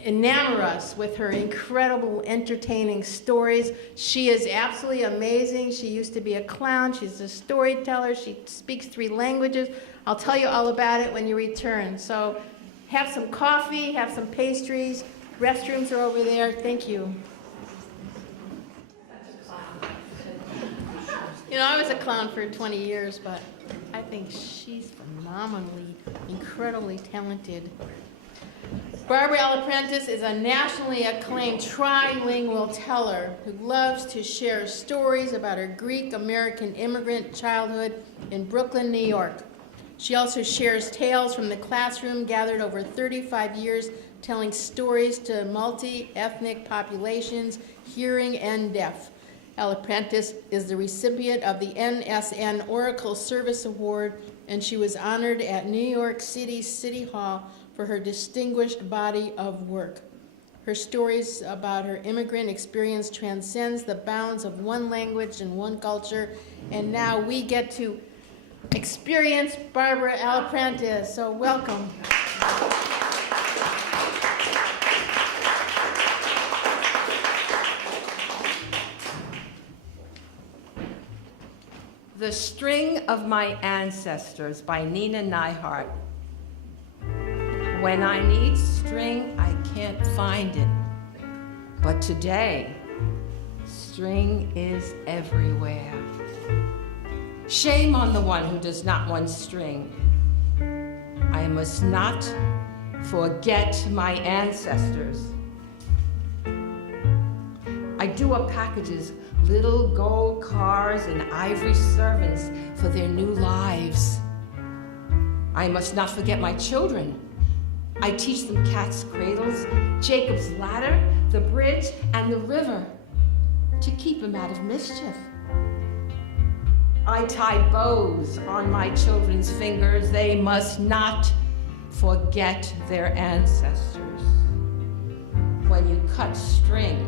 enamor us with her incredible, entertaining stories. She is absolutely amazing. She used to be a clown. She's a storyteller. She speaks 3 languages. I'll tell you all about it when you return. So have some coffee, have some pastries. Restrooms are over there. Thank you. You know, I was a clown for 20 years, but I think she's phenomenally, incredibly talented. Barbara Aliprantis is a nationally acclaimed trilingual teller who loves to share stories about her Greek-American immigrant childhood in Brooklyn, New York. She also shares tales from the classroom gathered over 35 years, telling stories to multi-ethnic populations, hearing and deaf. Aliprantis is the recipient of the NSN Oracle Service Award, and she was honored at New York City City Hall for her distinguished body of work. Her stories about her immigrant experience transcends the bounds of one language and one culture, and now we get to experience Barbara Aliprantis, so welcome. The String of My Ancestors by Nina Neihart. When I need string, I can't find it. But today, string is everywhere. Shame on the one who does not want string. I must not forget my ancestors. I do up packages, little gold cars and ivory servants for their new lives. I must not forget my children. I teach them cat's cradles, Jacob's ladder, the bridge, and the river to keep them out of mischief. I tie bows on my children's fingers. They must not forget their ancestors. When you cut string,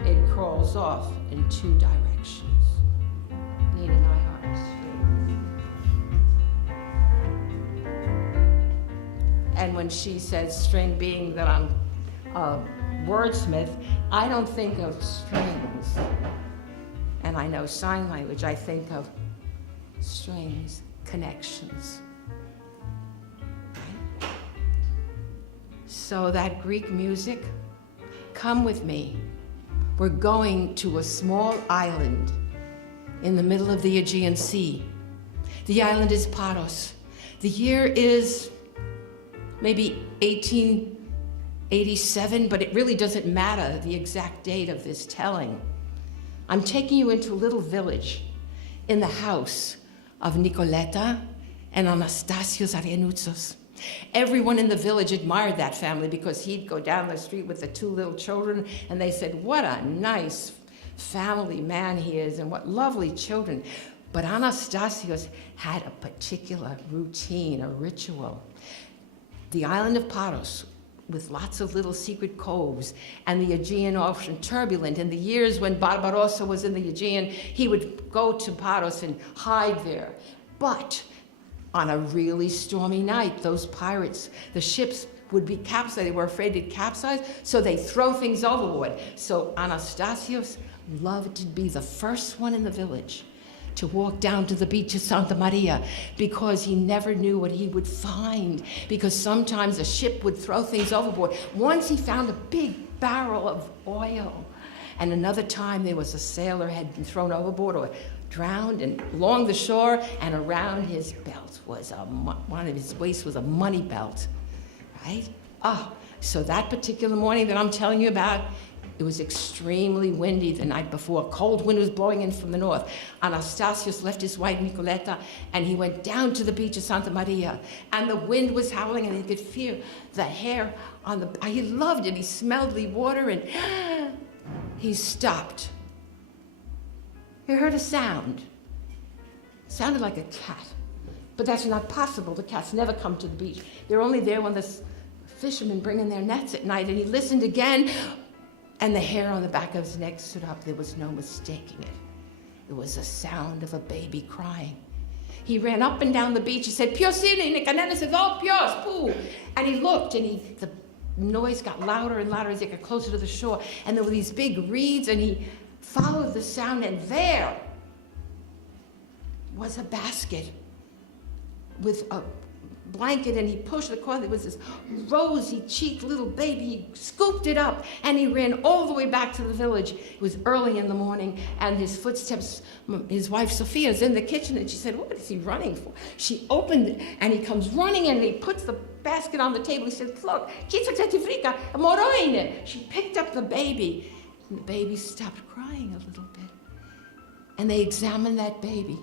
it crawls off in 2 directions. Nina Neihart. And when she says string, being that I'm a wordsmith, I don't think of strings. And I know sign language, I think of strings, connections. Right? So that Greek music, come with me. We're going to a small island in the middle of the Aegean Sea. The island is Paros. The year is maybe 1887, but it really doesn't matter the exact date of this telling. I'm taking you into a little village in the house of Nicoleta and Anastasios Arianoutsos. Everyone in the village admired that family because he'd go down the street with the 2 little children, and they said, what a nice family man he is, and what lovely children. But Anastasios had a particular routine, a ritual. The island of Paros with lots of little secret coves, and the Aegean Ocean turbulent. In the years when Barbarossa was in the Aegean, he would go to Paros and hide there. But on a really stormy night, those pirates, the ships would be capsized. They were afraid to capsize, so they throw things overboard. So Anastasios loved to be the first one in the village to walk down to the beach of Santa Maria, because he never knew what he would find, because sometimes a ship would throw things overboard. Once he found a big barrel of oil, and another time there was a sailor had been thrown overboard or drowned, and along the shore and around his belt was one of his waist was a money belt, right? So that particular morning that I'm telling you about, it was extremely windy the night before. A cold wind was blowing in from the north. Anastasios left his wife Nicoletta, and he went down to the beach of Santa Maria. And the wind was howling, and he could feel the hair on the... He loved it. He smelled the water, and he stopped. He heard a sound. It sounded like a cat. But that's not possible. The cats never come to the beach. They're only there when the fishermen bring in their nets at night. And he listened again, and the hair on the back of his neck stood up. There was no mistaking it. It was the sound of a baby crying. He ran up and down the beach. He said, "Piosini," and Canela said, "Oh, Pios, poo." And he looked, and the noise got louder and louder as they got closer to the shore. And there were these big reeds, and he followed the sound, and there was a basket with a blanket, and he pushed the corner. There was this rosy-cheeked little baby. He scooped it up, and he ran all the way back to the village. It was early in the morning, and his footsteps, his wife Sophia's in the kitchen, and she said, "What is he running for?" She opened it, and he comes running in, and he puts the basket on the table. He said, "Look, she picked up the baby, and the baby stopped crying a little bit. And they examined that baby.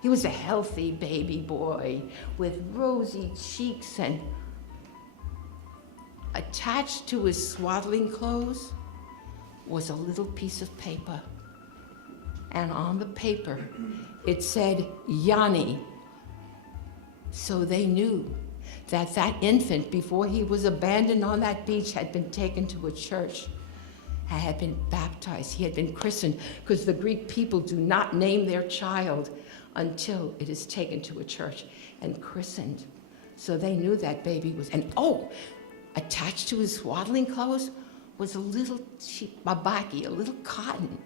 He was a healthy baby boy with rosy cheeks, and attached to his swaddling clothes was a little piece of paper. And on the paper, it said, Yanni. So they knew that that infant, before he was abandoned on that beach, had been taken to a church, had been baptized. He had been christened, because the Greek people do not name their child until it is taken to a church and christened. So they knew that baby was, and attached to his swaddling clothes was a little cheap babaki, a little cotton.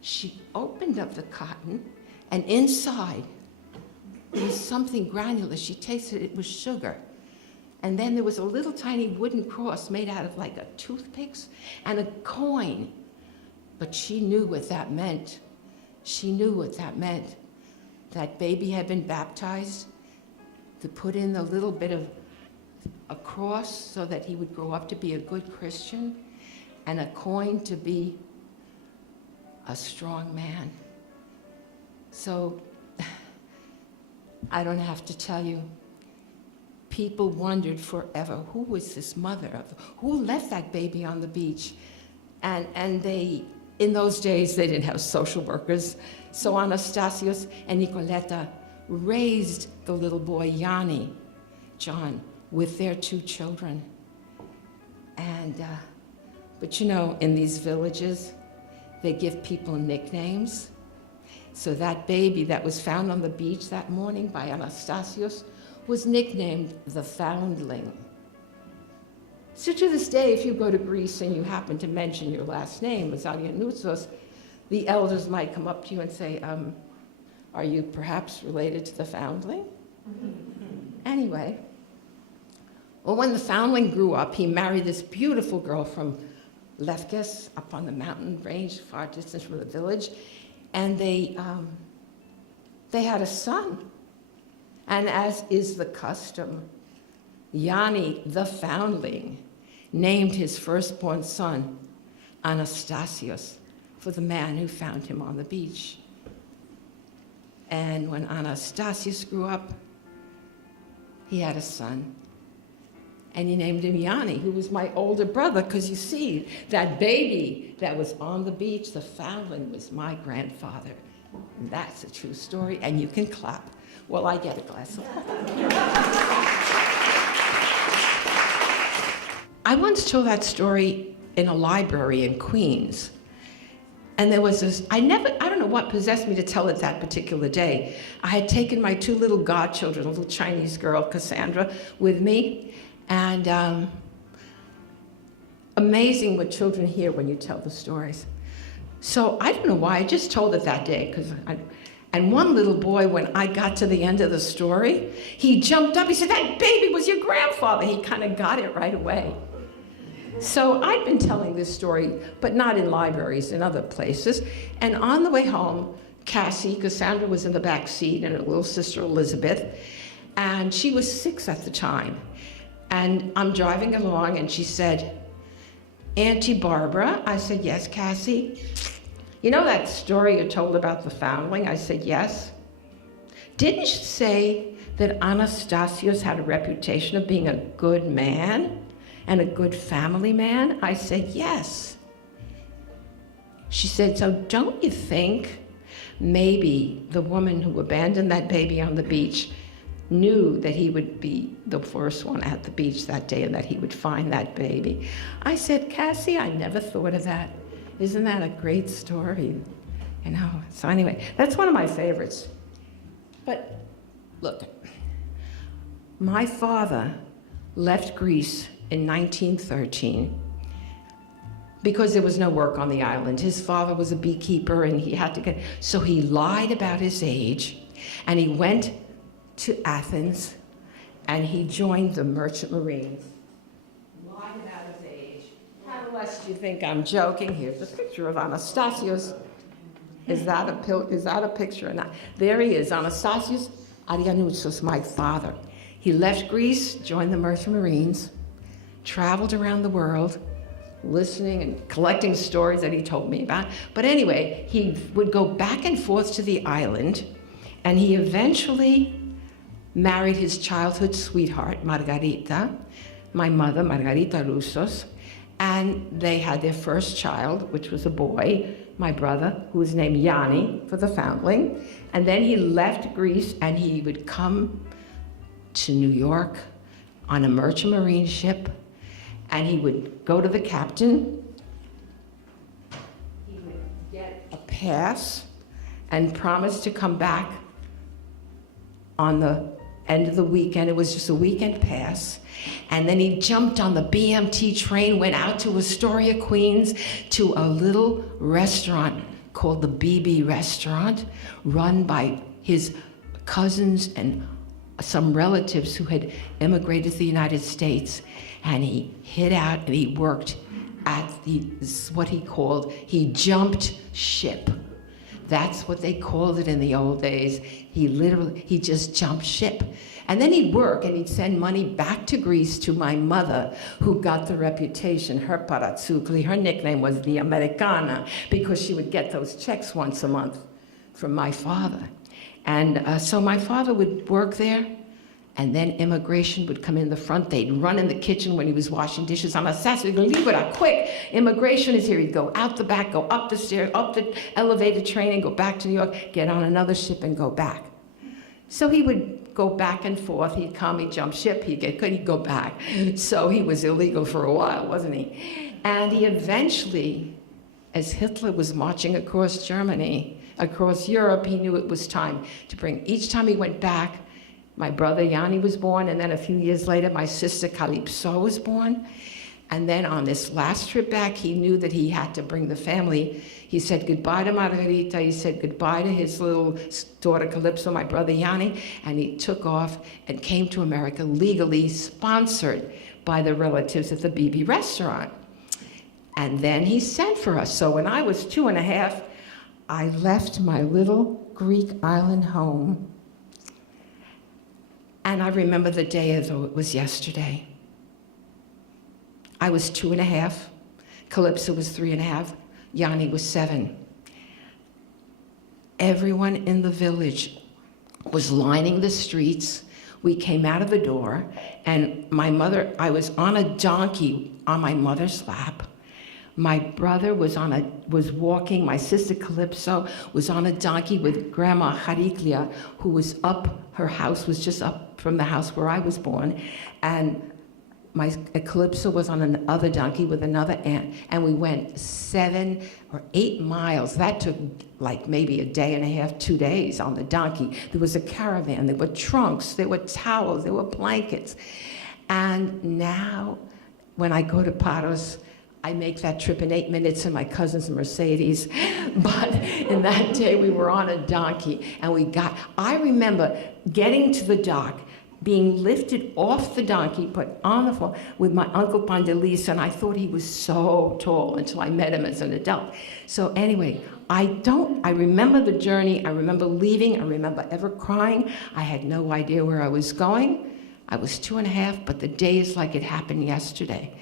She opened up the cotton, and inside was something granular. She tasted it was sugar. And then there was a little tiny wooden cross made out of like a toothpicks and a coin. But she knew what that meant. She knew what that meant. That baby had been baptized to put in a little bit of a cross so that he would grow up to be a good Christian, and a coin to be a strong man. So I don't have to tell you, people wondered forever, who was this mother? Who left that baby on the beach? And they, in those days, they didn't have social workers. So Anastasios and Nicoletta raised the little boy, Yanni, John, with their 2 children. And, but you know, in these villages, they give people nicknames. So that baby that was found on the beach that morning by Anastasios was nicknamed the Foundling. So to this day, if you go to Greece and you happen to mention your last name, Azalianoutsos, the elders might come up to you and say, are you perhaps related to the Foundling? Anyway, well, when the Foundling grew up, he married this beautiful girl from Lefkes, up on the mountain range, far distance from the village, and they had a son. And as is the custom, Yanni, the Foundling, named his firstborn son Anastasios, for the man who found him on the beach. And when Anastasios grew up, he had a son. And he named him Yanni, who was my older brother, because you see, that baby that was on the beach, the Foundling, was my grandfather. And that's a true story, and you can clap. Well, I get a glass of water. I once told that story in a library in Queens. And there was this, I don't know what possessed me to tell it that particular day. I had taken my 2 little godchildren, a little Chinese girl, Cassandra, with me. And amazing what children hear when you tell the stories. So I don't know why, I just told it that day. And one little boy, when I got to the end of the story, he jumped up, he said, "That baby was your grandfather." He kind of got it right away. So I'd been telling this story, but not in libraries, in other places. And on the way home, Cassandra was in the back seat, and her little sister Elizabeth, and she was 6 at the time. And I'm driving along, and she said, "Auntie Barbara?" I said, "Yes, Cassie." "You know that story you told about the foundling?" I said, "Yes." "Didn't you say that Anastasios had a reputation of being a good man and a good family man?" I said, "Yes." She said, "So don't you think maybe the woman who abandoned that baby on the beach knew that he would be the first one at the beach that day and that he would find that baby?" I said, "Cassie, I never thought of that. Isn't that a great story?" You know, so anyway, that's one of my favorites. But look, my father left Greece in 1913 because there was no work on the island. His father was a beekeeper and he had to get, so he lied about his age and he went to Athens and he joined the Merchant Marines. Lied about his age. How less do you think I'm joking? Here's a picture of Anastasios. Is that a picture or not? There he is, Anastasios Arianoutsos, my father. He left Greece, joined the Merchant Marines, traveled around the world, listening and collecting stories that he told me about. But anyway, he would go back and forth to the island, and he eventually married his childhood sweetheart, Margarita, my mother, Margarita Roussos, and they had their first child, which was a boy, my brother, who was named Yanni for the foundling. And then he left Greece, and he would come to New York on a merchant marine ship, and he would go to the captain, he would get a pass and promise to come back on the end of the weekend. It was just a weekend pass. And then he jumped on the BMT train, went out to Astoria, Queens, to a little restaurant called the BB Restaurant, run by his cousins and some relatives who had immigrated to the United States. And he hid out and he worked at what he jumped ship. That's what they called it in the old days. He just jumped ship. And then he'd work and he'd send money back to Greece to my mother, who got the reputation, her Paratsukli, her nickname was the Americana, because she would get those checks once a month from my father. And so my father would work there, and then immigration would come in the front. They'd run in the kitchen when he was washing dishes. I'm a sassy, leave it out quick. Immigration is here. He'd go out the back, go up the stairs, up the elevated train, and go back to New York, get on another ship and go back. So he would go back and forth. He'd come, he'd jump ship, he'd go back. So he was illegal for a while, wasn't he? And he eventually, as Hitler was marching across Germany, across Europe, he knew it was time to bring. Each time he went back, my brother Yanni was born, and then a few years later, my sister Calypso was born. And then on this last trip back, he knew that he had to bring the family. He said goodbye to Margarita, he said goodbye to his little daughter Calypso, my brother Yanni, and he took off and came to America legally, sponsored by the relatives at the BB Restaurant. And then he sent for us. So when I was 2.5, I left my little Greek island home. And I remember the day as though it was yesterday. I was 2.5, Calypso was 3.5, Yanni was 7. Everyone in the village was lining the streets. We came out of the door, and my mother, I was on a donkey on my mother's lap. My brother was walking, my sister Calypso was on a donkey with Grandma Chariklia, who was up, her house was just up from the house where I was born, and my Eclipsa was on another donkey with another aunt, and we went 7 or 8 miles. That took like maybe a day and a half, 2 days on the donkey. There was a caravan, there were trunks, there were towels, there were blankets. And now, when I go to Paros, I make that trip in 8 minutes in my cousin's Mercedes. But in that day, we were on a donkey, and I remember getting to the dock, being lifted off the donkey, put on the floor with my Uncle Pandeliso, and I thought he was so tall until I met him as an adult. So anyway, I remember the journey, I remember leaving, I remember ever crying. I had no idea where I was going. I was 2.5, but the day is like it happened yesterday.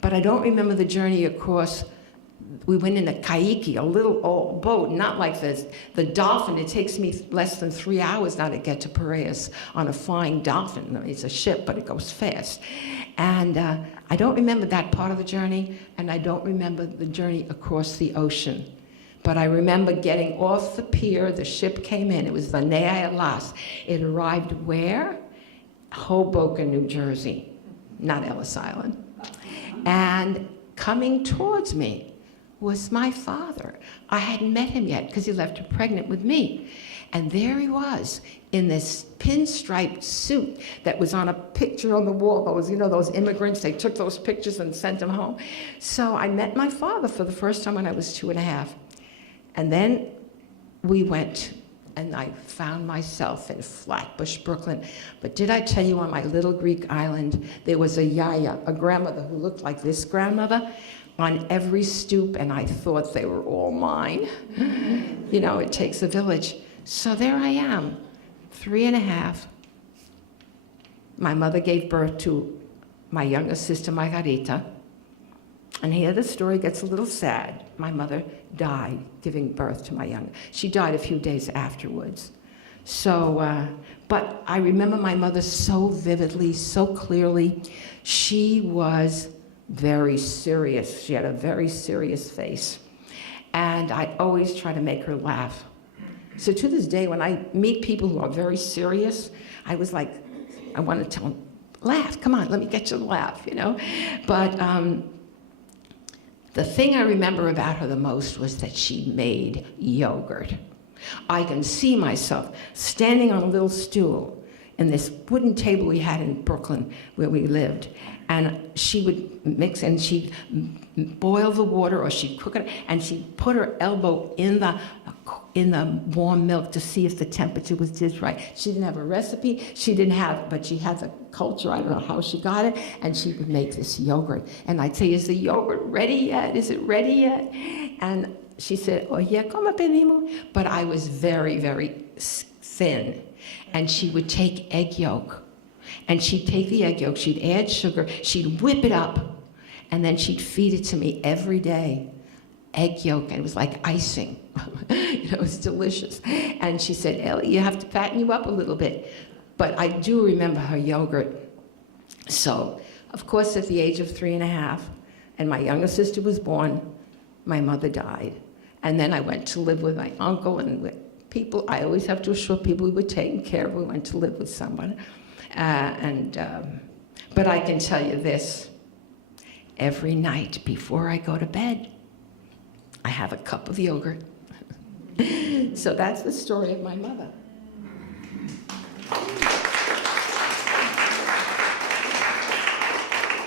But I don't remember the journey across. We went in a kaiki, a little old boat, not like the dolphin. It takes me less than 3 hours now to get to Piraeus on a flying dolphin. I mean, it's a ship, but it goes fast. And I don't remember that part of the journey, and I don't remember the journey across the ocean. But I remember getting off the pier, the ship came in, it was the Nea Elas. It arrived where? Hoboken, New Jersey, not Ellis Island. And coming towards me was my father. I hadn't met him yet because he left her pregnant with me. And there he was in this pinstriped suit that was on a picture on the wall. Those immigrants, they took those pictures and sent them home. So I met my father for the first time when I was 2.5. And then we went, and I found myself in Flatbush, Brooklyn. But did I tell you on my little Greek island, there was a yaya, a grandmother who looked like this grandmother, on every stoop, and I thought they were all mine. It takes a village. So there I am, 3.5. My mother gave birth to my younger sister, Margarita. And here the story gets a little sad. My mother died giving birth to my younger. She died a few days afterwards. So, but I remember my mother so vividly, so clearly. She was very serious. She had a very serious face. And I always try to make her laugh. So to this day, when I meet people who are very serious, I was like, I want to tell them, laugh, come on, let me get you to laugh, But the thing I remember about her the most was that she made yogurt. I can see myself standing on a little stool in this wooden table we had in Brooklyn where we lived. And she would mix, and she'd boil the water, or she'd cook it, and she'd put her elbow in the warm milk to see if the temperature was just right. She didn't have a recipe, but she had the culture. I don't know how she got it, and she would make this yogurt. And I'd say, is the yogurt ready yet? Is it ready yet? And she said, oh yeah, come pedimos. But I was very, very thin. And she would take egg yolk. And she'd take the egg yolk, she'd add sugar, she'd whip it up, and then she'd feed it to me every day. Egg yolk, and it was like icing. It was delicious. And she said, Ellie, you have to fatten you up a little bit. But I do remember her yogurt. So, of course, at the age of 3.5, and my younger sister was born, my mother died. And then I went to live with my uncle and with people. I always have to assure people we were taken care of. We went to live with someone. But I can tell you this, every night before I go to bed, I have a cup of yogurt. So that's the story of my mother.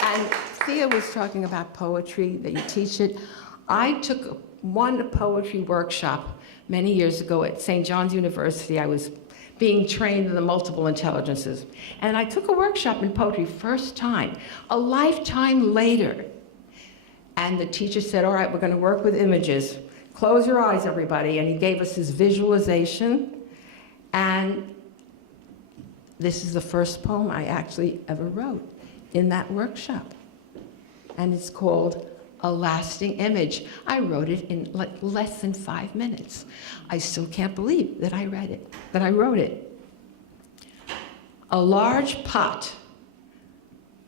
And Thea was talking about poetry, that you teach it. I took one poetry workshop many years ago at St. John's University. I was being trained in the multiple intelligences. And I took a workshop in poetry first time, a lifetime later. And the teacher said, all right, we're going to work with images. Close your eyes, everybody. And he gave us his visualization. And this is the first poem I actually ever wrote in that workshop. And it's called A Lasting Image. I wrote it in like less than 5 minutes. I still can't believe that I wrote it. A large pot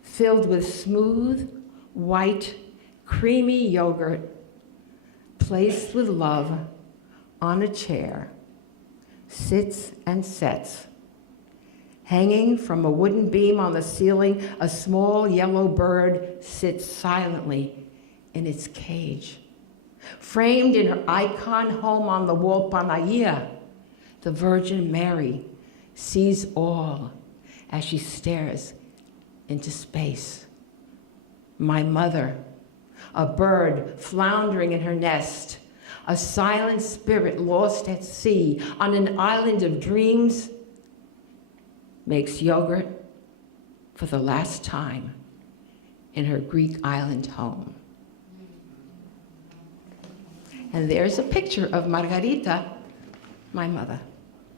filled with smooth, white, creamy yogurt placed with love on a chair sits and sets, Hanging from a wooden beam on the ceiling, a small yellow bird sits silently in its cage. Framed in her icon home on the wall, Panaya, the Virgin Mary sees all as she stares into space. My mother, a bird floundering in her nest, a silent spirit lost at sea on an island of dreams, makes yogurt for the last time in her Greek island home. And there's a picture of Margarita, my mother.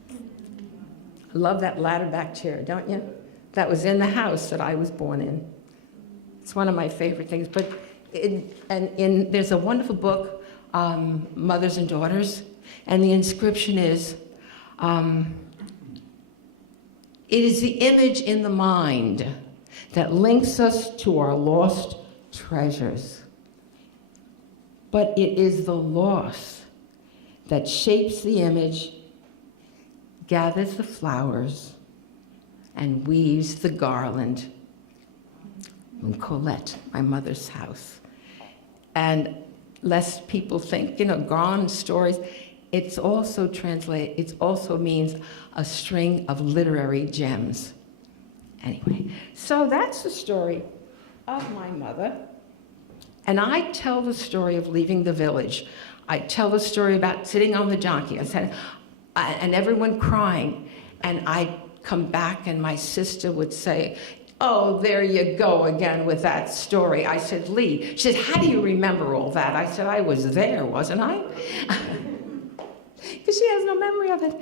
I love that ladder back chair, don't you? That was in the house that I was born in. It's one of my favorite things. But there's a wonderful book, Mothers and Daughters, and the inscription is, it is the image in the mind that links us to our lost treasures. But it is the loss that shapes the image, gathers the flowers, and weaves the garland in Colette, my mother's house. And lest people think, gone stories, it also means a string of literary gems. Anyway, so that's the story of my mother. And I tell the story of leaving the village. I tell the story about sitting on the donkey. And everyone crying. And I'd come back and my sister would say, oh, there you go again with that story. I said, Lee. She said, how do you remember all that? I said, I was there, wasn't I? Because she has no memory of it.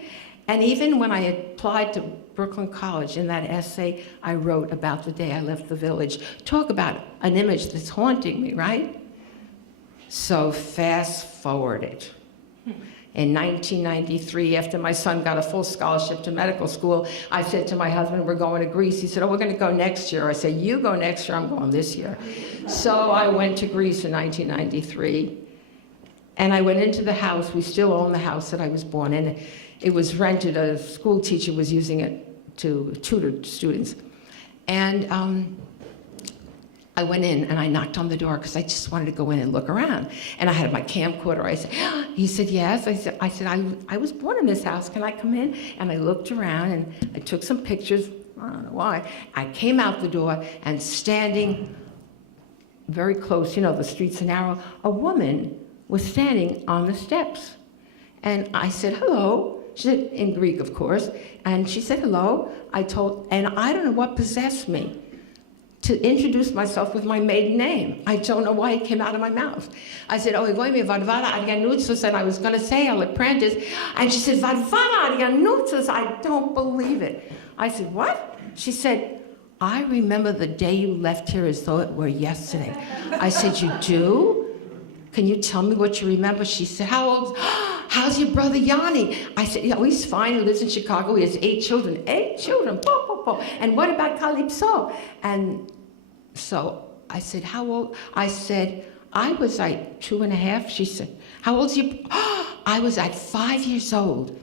And even when I applied to Brooklyn College, in that essay I wrote about the day I left the village, talk about an image that's haunting me, right? So fast forward it. In 1993, after my son got a full scholarship to medical school, I said to my husband, we're going to Greece. He said, oh, we're going to go next year. I said, you go next year, I'm going this year. So I went to Greece in 1993. And I went into the house. We still own the house that I was born in. It was rented. A school teacher was using it to tutor students. And I went in and I knocked on the door because I just wanted to go in and look around. And I had my camcorder. I said, he said, yes. I said, I was born in this house. Can I come in? And I looked around and I took some pictures. I don't know why. I came out the door and standing very close, the streets are narrow, a woman was standing on the steps. And I said, hello. She said, in Greek, of course. And she said, hello. And I don't know what possessed me to introduce myself with my maiden name. I don't know why it came out of my mouth. I said, oh, Varvara Arianoutsos, and I was going to say Aliprantis. And she said, Varvara Arianoutsos, I don't believe it. I said, what? She said, I remember the day you left here as though it were yesterday. I said, you do? Can you tell me what you remember? She said, how old? How's your brother Yanni? I said, he's fine. He lives in Chicago. He has 8 children. 8 children. Po, po, po. And what about Calypso? And so I said, how old? I said, I was like 2.5. She said, how old's you? I was at 5 years old.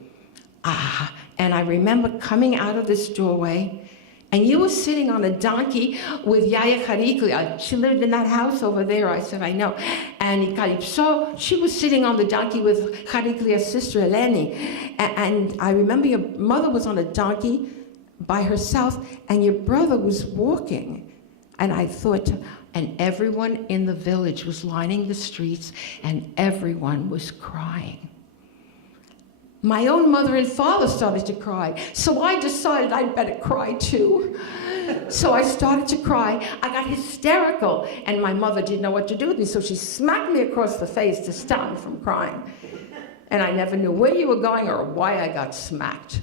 And I remember coming out of this doorway, and you were sitting on a donkey with Yaya Kariklia. She lived in that house over there. I said, I know. And Calypso, she was sitting on the donkey with Kariklia's sister, Eleni. And I remember your mother was on a donkey by herself, and your brother was walking. And I thought, and everyone in the village was lining the streets, and everyone was crying. My own mother and father started to cry, so I decided I'd better cry too. So I started to cry. I got hysterical, and my mother didn't know what to do with me, so she smacked me across the face to stop me from crying. And I never knew where you were going or why I got smacked.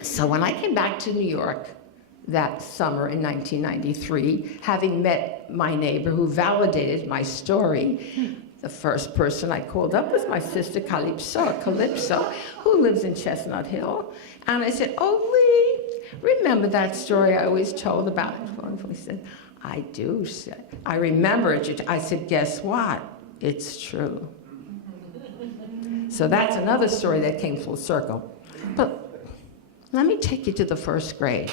So when I came back to New York that summer in 1993, having met my neighbor who validated my story, the first person I called up was my sister Calypso, who lives in Chestnut Hill. And I said, oh, Lee, remember that story I always told about? He said, I do. She said, I remember it. I said, guess what? It's true. So that's another story that came full circle. But Let me take you to the first grade.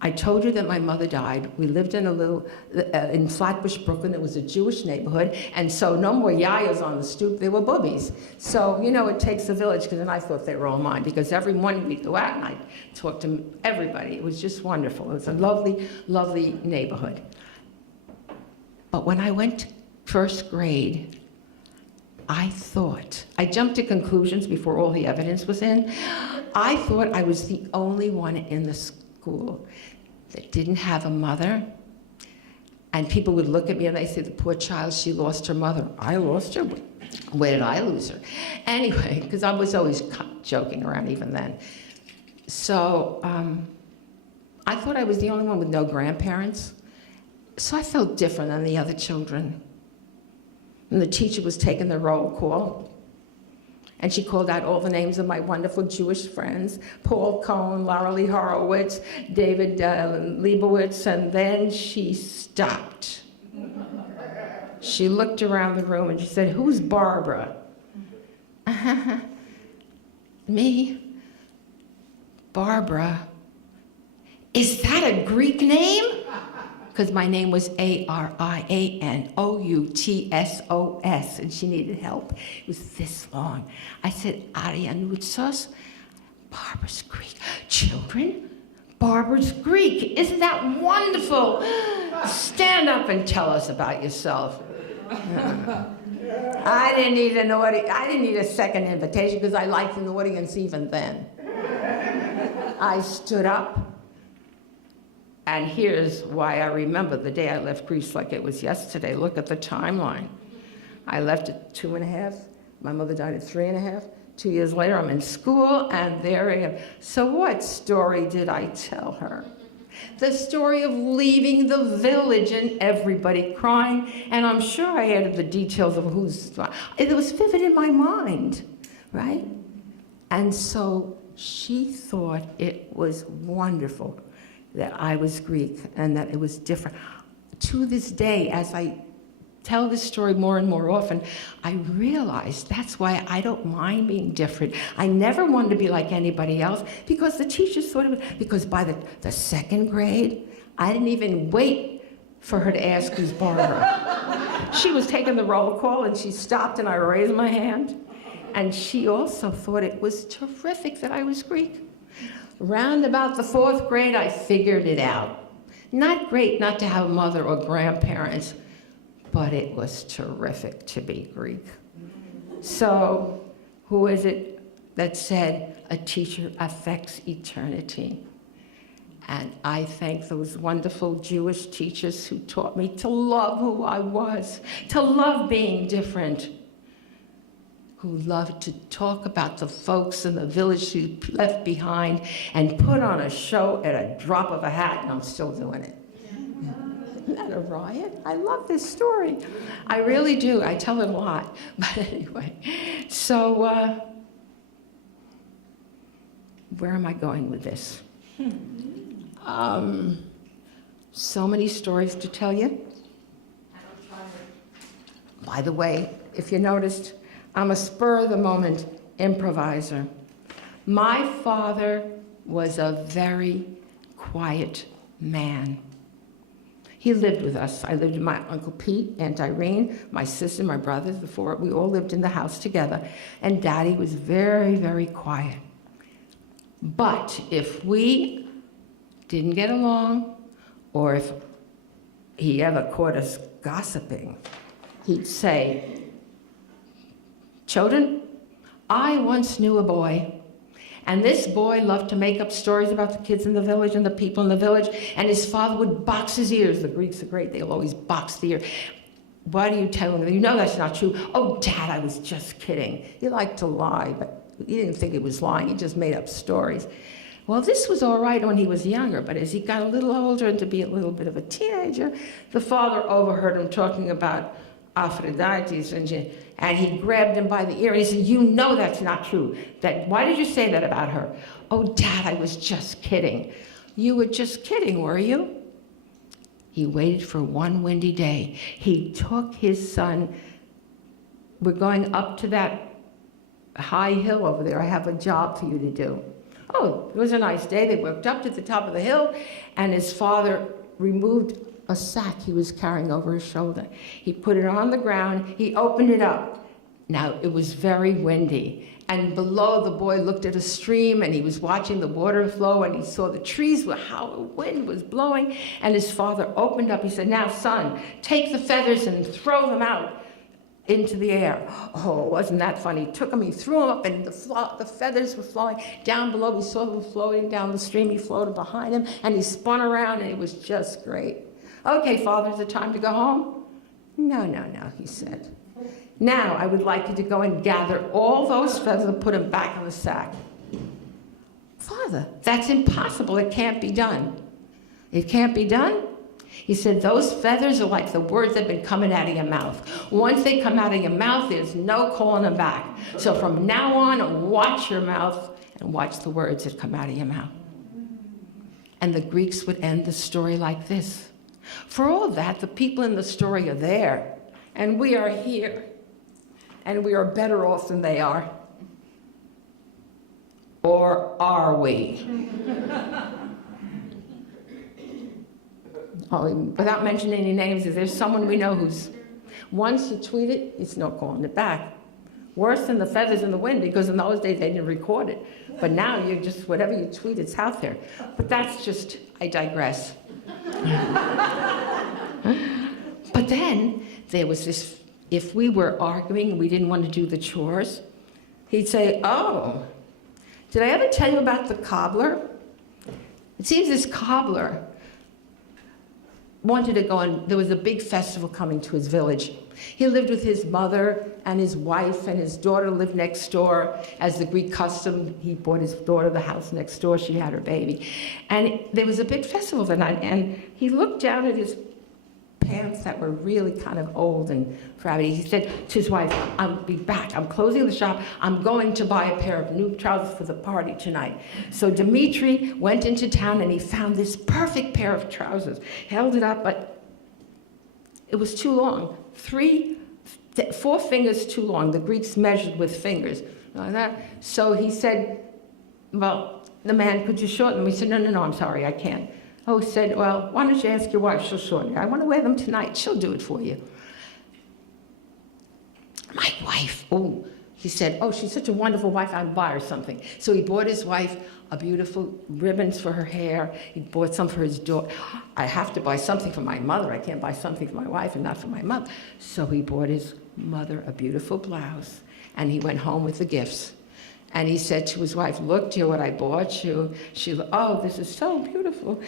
I told you that my mother died. We lived in a little, in Flatbush, Brooklyn. It was a Jewish neighborhood. And so no more yayas on the stoop, there were boobies. So, you know, it takes a village, because then I thought they were all mine, because every morning we'd go out and I'd talk to everybody. It was just wonderful. It was a lovely, lovely neighborhood. But when I went to first grade, I jumped to conclusions before all the evidence was in. I thought I was the only one in the school that didn't have a mother. And people would look at me and they say, the poor child, she lost her mother. I lost her? Where did I lose her? Anyway, because I was always joking around even then. So I thought I was the only one with no grandparents. So I felt different than the other children. And the teacher was taking the roll call. And she called out all the names of my wonderful Jewish friends, Paul Cohen, Laura Lee Horowitz, David Leibowitz, and then she stopped. She looked around the room and she said, "Who's Barbara?" Me? Barbara? Is that a Greek name? Because my name was Arianoutsos, and she needed help. It was this long. I said, Arianoutsos? Barbara's Greek. Children? Barbara's Greek. Isn't that wonderful? Stand up and tell us about yourself. I didn't need a second invitation, because I liked an audience even then. I stood up. And here's why I remember the day I left Greece like it was yesterday. Look at the timeline. I left at 2.5. My mother died at 3.5. 2 years later, I'm in school, and there I am. So what story did I tell her? The story of leaving the village and everybody crying. And I'm sure I added the details of it was vivid in my mind, right? And so she thought it was wonderful that I was Greek and that it was different. To this day, as I tell this story more and more often, I realize that's why I don't mind being different. I never wanted to be like anybody else, because the teachers thought of it. Because by the second grade, I didn't even wait for her to ask who's Barbara. She was taking the roll call and she stopped and I raised my hand. And she also thought it was terrific that I was Greek. Round about the 4th grade, I figured it out. Not great not to have a mother or grandparents, but it was terrific to be Greek. So, who is it that said a teacher affects eternity? And I thank those wonderful Jewish teachers who taught me to love who I was, to love being different, who loved to talk about the folks in the village she left behind and put on a show at a drop of a hat, and I'm still doing it. Isn't that a riot? I love this story. I really do. I tell it a lot. But anyway, so where am I going with this? So many stories to tell you. By the way, if you noticed, I'm a spur-of-the-moment improviser. My father was a very quiet man. He lived with us. I lived with my Uncle Pete, Aunt Irene, my sister, my brothers, the 4. We all lived in the house together. And Daddy was very, very quiet. But if we didn't get along, or if he ever caught us gossiping, he'd say, "Children, I once knew a boy, and this boy loved to make up stories about the kids in the village and the people in the village, and his father would box his ears." The Greeks are great. They'll always box the ear. "Why do you tell him? You know that's not true." "Oh, Dad, I was just kidding." He liked to lie, but he didn't think he was lying. He just made up stories. Well, this was all right when he was younger, but as he got a little older and to be a little bit of a teenager, the father overheard him talking about Aphrodite, and he grabbed him by the ear and he said, "You know that's not true. Why did you say that about her?" "Oh, Dad, I was just kidding." "You were just kidding, were you?" He waited for one windy day. He took his son. "We're going up to that high hill over there. I have a job for you to do." Oh, it was a nice day. They walked up to the top of the hill, and his father removed a sack he was carrying over his shoulder. He put it on the ground. He opened it up. Now, it was very windy. And below, the boy looked at a stream, and he was watching the water flow, and he saw the trees, how the wind was blowing. And his father opened up. He said, now, son, take the feathers and throw them out into the air. Oh, wasn't that funny? He took them, he threw them up, and the feathers were flowing down below. We saw them floating down the stream. He floated behind him, and he spun around, and it was just great. Okay, Father, is it time to go home? No, no, no, he said. Now, I would like you to go and gather all those feathers and put them back in the sack. Father, that's impossible. It can't be done. It can't be done? He said, those feathers are like the words that have been coming out of your mouth. Once they come out of your mouth, there's no calling them back. So from now on, watch your mouth and watch the words that come out of your mouth. And the Greeks would end the story like this. For all that, the people in the story are there, and we are here, and we are better off than they are. Or are we? Oh, without mentioning any names, if there's someone we know who's, once you tweet it, it's no calling it back. Worse than the feathers in the wind, because in those days they didn't record it. But now you just, whatever you tweet, it's out there. But that's just, I digress. But then there was this, if we were arguing and we didn't want to do the chores, he'd say, oh, did I ever tell you about the cobbler? It seems this cobbler wanted to go on, there was a big festival coming to his village. He lived with his mother and his wife, and his daughter lived next door. As the Greek custom, he bought his daughter the house next door. She had her baby. And there was a big festival that night, and he looked down at his pants that were really kind of old and crabby. He said to his wife, I'll be back. I'm closing the shop. I'm going to buy a pair of new trousers for the party tonight. So Dimitri went into town, and he found this perfect pair of trousers. Held it up, but it was too long. 4 fingers too long. The Greeks measured with fingers. So he said, well, the man, could you shorten them? He said, no, I'm sorry, I can't. Oh, he said, well, why don't you ask your wife? She'll shorten it. I want to wear them tonight. She'll do it for you. My wife, oh, he said, oh, she's such a wonderful wife, I'll buy her something. So he bought his wife a beautiful ribbons for her hair. He bought some for his daughter. I have to buy something for my mother. I can't buy something for my wife and not for my mother. So he bought his mother a beautiful blouse, and he went home with the gifts. And he said to his wife, look, dear, what I bought you. She, oh, this is so beautiful.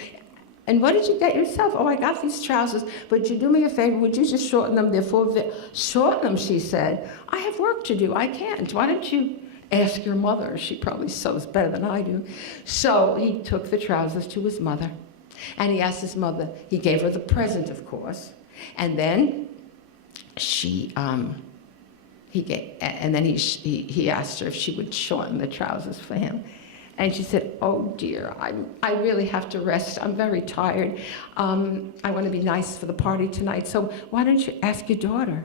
And what did you get yourself? Oh, I got these trousers, but you do me a favor, would you just shorten them? Shorten them, she said. I have work to do, I can't. Why don't you ask your mother? She probably sews better than I do. So he took the trousers to his mother, and he asked his mother, he gave her the present, of course, and then he asked her if she would shorten the trousers for him. And she said, oh dear, I really have to rest. I'm very tired. I want to be nice for the party tonight. So why don't you ask your daughter?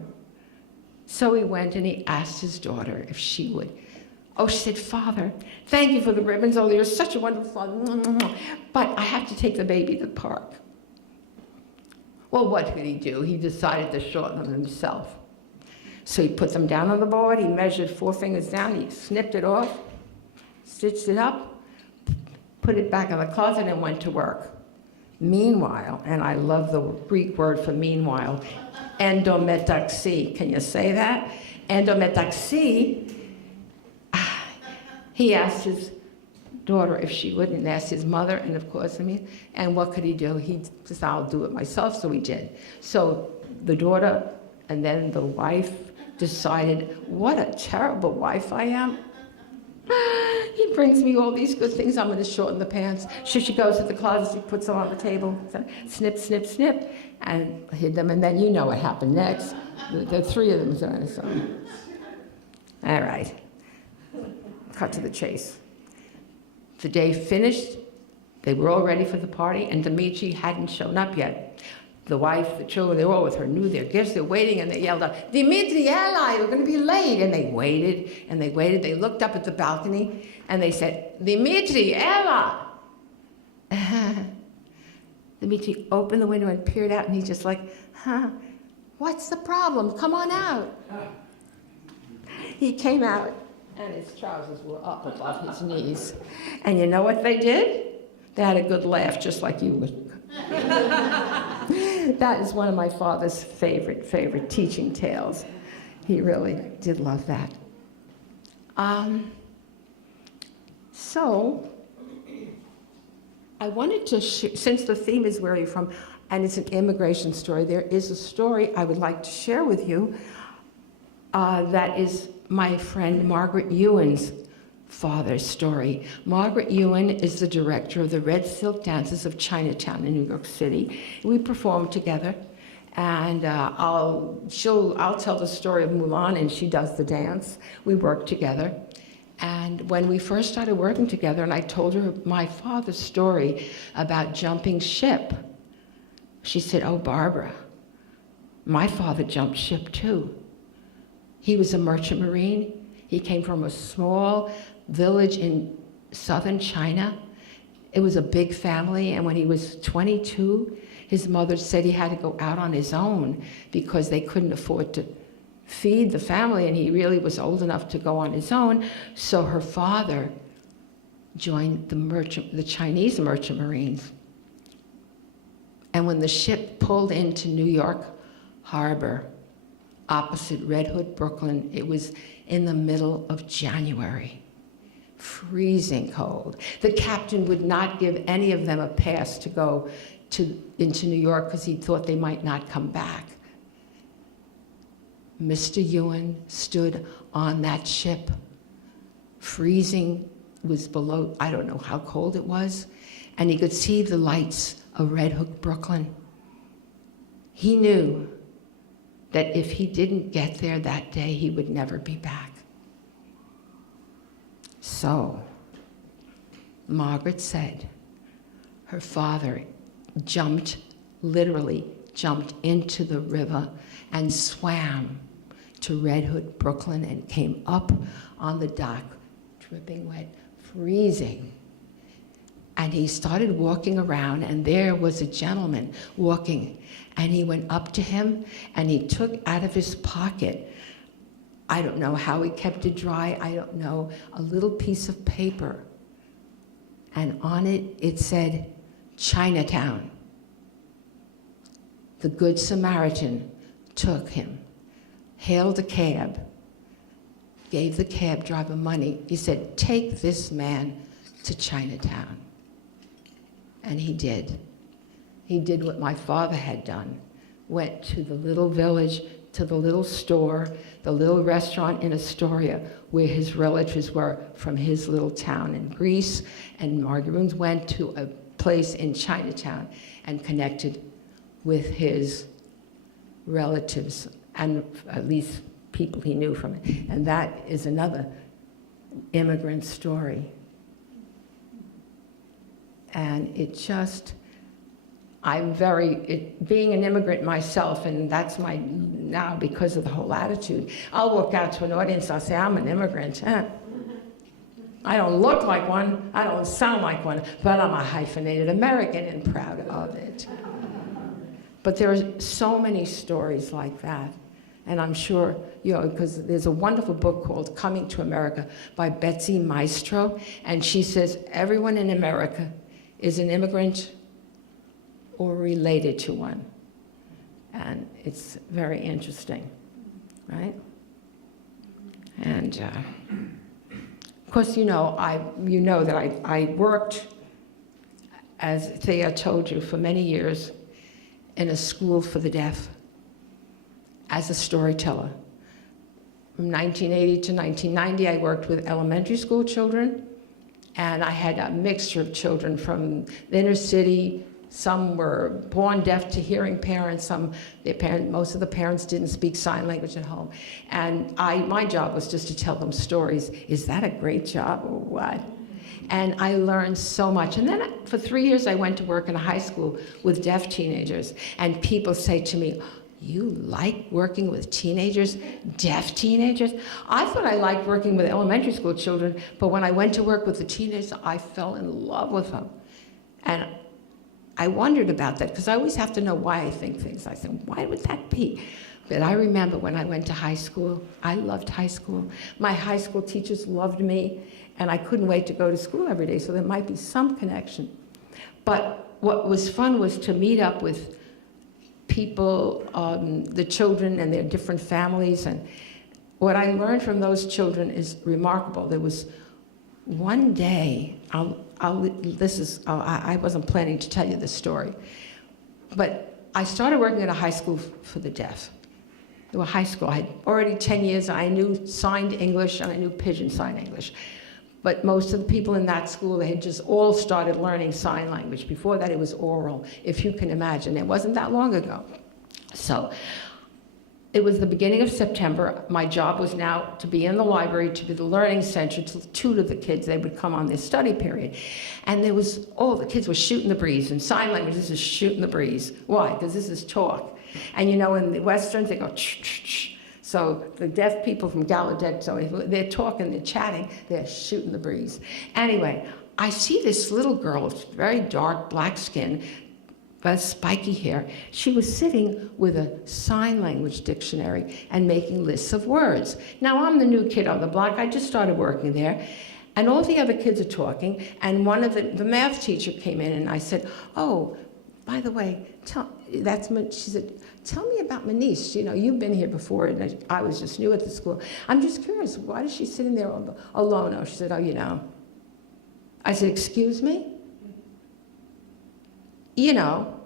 So he went and he asked his daughter if she would. Oh, she said, Father, thank you for the ribbons. Oh, you're such a wonderful father. But I have to take the baby to the park. Well, what did he do? He decided to shorten them himself. So he put them down on the board. He measured 4 fingers down. He snipped it off, stitched it up, put it back in the closet, and went to work. Meanwhile, and I love the Greek word for meanwhile, endometaxi. Can you say that? Endometaxi, he asked his daughter if she would, and asked his mother, and of course, and what could he do? He said, I'll do it myself, so he did. So the daughter and then the wife decided, what a terrible wife I am. He brings me all these good things. I'm going to shorten the pants. She goes to the closet. She puts them on the table. Snip, snip, snip, and hid them. And then you know what happened next. The 3 of them. So. All right. Cut to the chase. The day finished. They were all ready for the party, and Dimitri hadn't shown up yet. The wife, the children, they were all with her, knew their gifts. They're waiting, and they yelled out, Dimitri, Ella, you're going to be late. And they waited, and they waited. They looked up at the balcony, And they said, Dimitri, Eva! Dimitri opened the window and peered out, and he's just like, what's the problem? Come on out. He came out, and his trousers were up above his knees. And you know what they did? They had a good laugh, just like you would. That is one of my father's favorite teaching tales. He really did love that. So, I wanted to, since the theme is where you're from, and it's an immigration story, there is a story I would like to share with you that is my friend Margaret Ewan's father's story. Margaret Ewan is the director of the Red Silk Dances of Chinatown in New York City. We perform together, and I'll tell the story of Mulan, and she does the dance. We work together. And when we first started working together, and I told her my father's story about jumping ship, she said, "Oh, Barbara, my father jumped ship too. He was a merchant marine. He came from a small village in southern China. It was a big family, and when he was 22, his mother said he had to go out on his own because they couldn't afford to feed the family, and he really was old enough to go on his own. So her father joined the Chinese merchant marines. And when the ship pulled into New York Harbor, opposite Red Hook, Brooklyn, it was in the middle of January, freezing cold. The captain would not give any of them a pass to go into New York because he thought they might not come back. Mr. Ewan stood on that ship. Freezing, was below, I don't know how cold it was, and he could see the lights of Red Hook, Brooklyn. He knew that if he didn't get there that day, he would never be back. So, Margaret said her father literally jumped into the river and swam to Red Hook, Brooklyn, and came up on the dock, dripping wet, freezing. And he started walking around, and there was a gentleman walking, and he went up to him, and he took out of his pocket, I don't know how he kept it dry, I don't know, a little piece of paper. And on it, it said, Chinatown. The Good Samaritan took him, hailed a cab, gave the cab driver money. He said, take this man to Chinatown. And he did. He did what my father had done. Went to the little village, to the little store, the little restaurant in Astoria, where his relatives were from his little town in Greece. And Margaret went to a place in Chinatown and connected with his relatives, and at least people he knew from it. And that is another immigrant story. And it just, being an immigrant myself, and that's now because of the whole attitude, I'll walk out to an audience, I'll say, I'm an immigrant. I don't look like one, I don't sound like one, but I'm a hyphenated American and proud of it. But there are so many stories like that. And I'm sure, because there's a wonderful book called Coming to America by Betsy Maestro, and she says everyone in America is an immigrant or related to one. And it's very interesting, right? And of course, that I worked, as Thea told you, for many years in a school for the deaf as a storyteller. From 1980 to 1990, I worked with elementary school children, and I had a mixture of children from the inner city. Some were born deaf to hearing parents, most of the parents didn't speak sign language at home. And my job was just to tell them stories. Is that a great job or what? And I learned so much. And then for 3 years, I went to work in a high school with deaf teenagers. And people say to me, you like working with teenagers, deaf teenagers? I thought I liked working with elementary school children, but when I went to work with the teenagers, I fell in love with them. And I wondered about that, because I always have to know why I think things. I think, why would that be? But I remember when I went to high school, I loved high school. My high school teachers loved me, and I couldn't wait to go to school every day, so there might be some connection. But what was fun was to meet up with people, the children and their different families, and what I learned from those children is remarkable. There was one day, I wasn't planning to tell you this story, but I started working at a high school for the deaf. They were high school. I had already 10 years. I knew signed English and I knew Pidgin Sign English. But most of the people in that school, they had just all started learning sign language. Before that, it was oral, if you can imagine. It wasn't that long ago. So it was the beginning of September. My job was now to be in the library, to be the learning center, to tutor the kids. They would come on their study period. And there was, the kids were shooting the breeze. In sign language, this is shooting the breeze. Why? Because this is talk. And you know, in the Westerns, they go, ch-ch-ch. So the deaf people from Gallaudet, so they're talking, they're chatting, they're shooting the breeze. Anyway, I see this little girl, very dark, black skin, spiky hair. She was sitting with a sign language dictionary and making lists of words. Now, I'm the new kid on the block. I just started working there. And all the other kids are talking, and one of the math teacher came in, and I said, oh, by the way, she said, tell me about Manish. You know, you've been here before, and I was just new at the school. I'm just curious, why is she sitting there alone? Oh, she said, oh, you know. I said, excuse me? You know.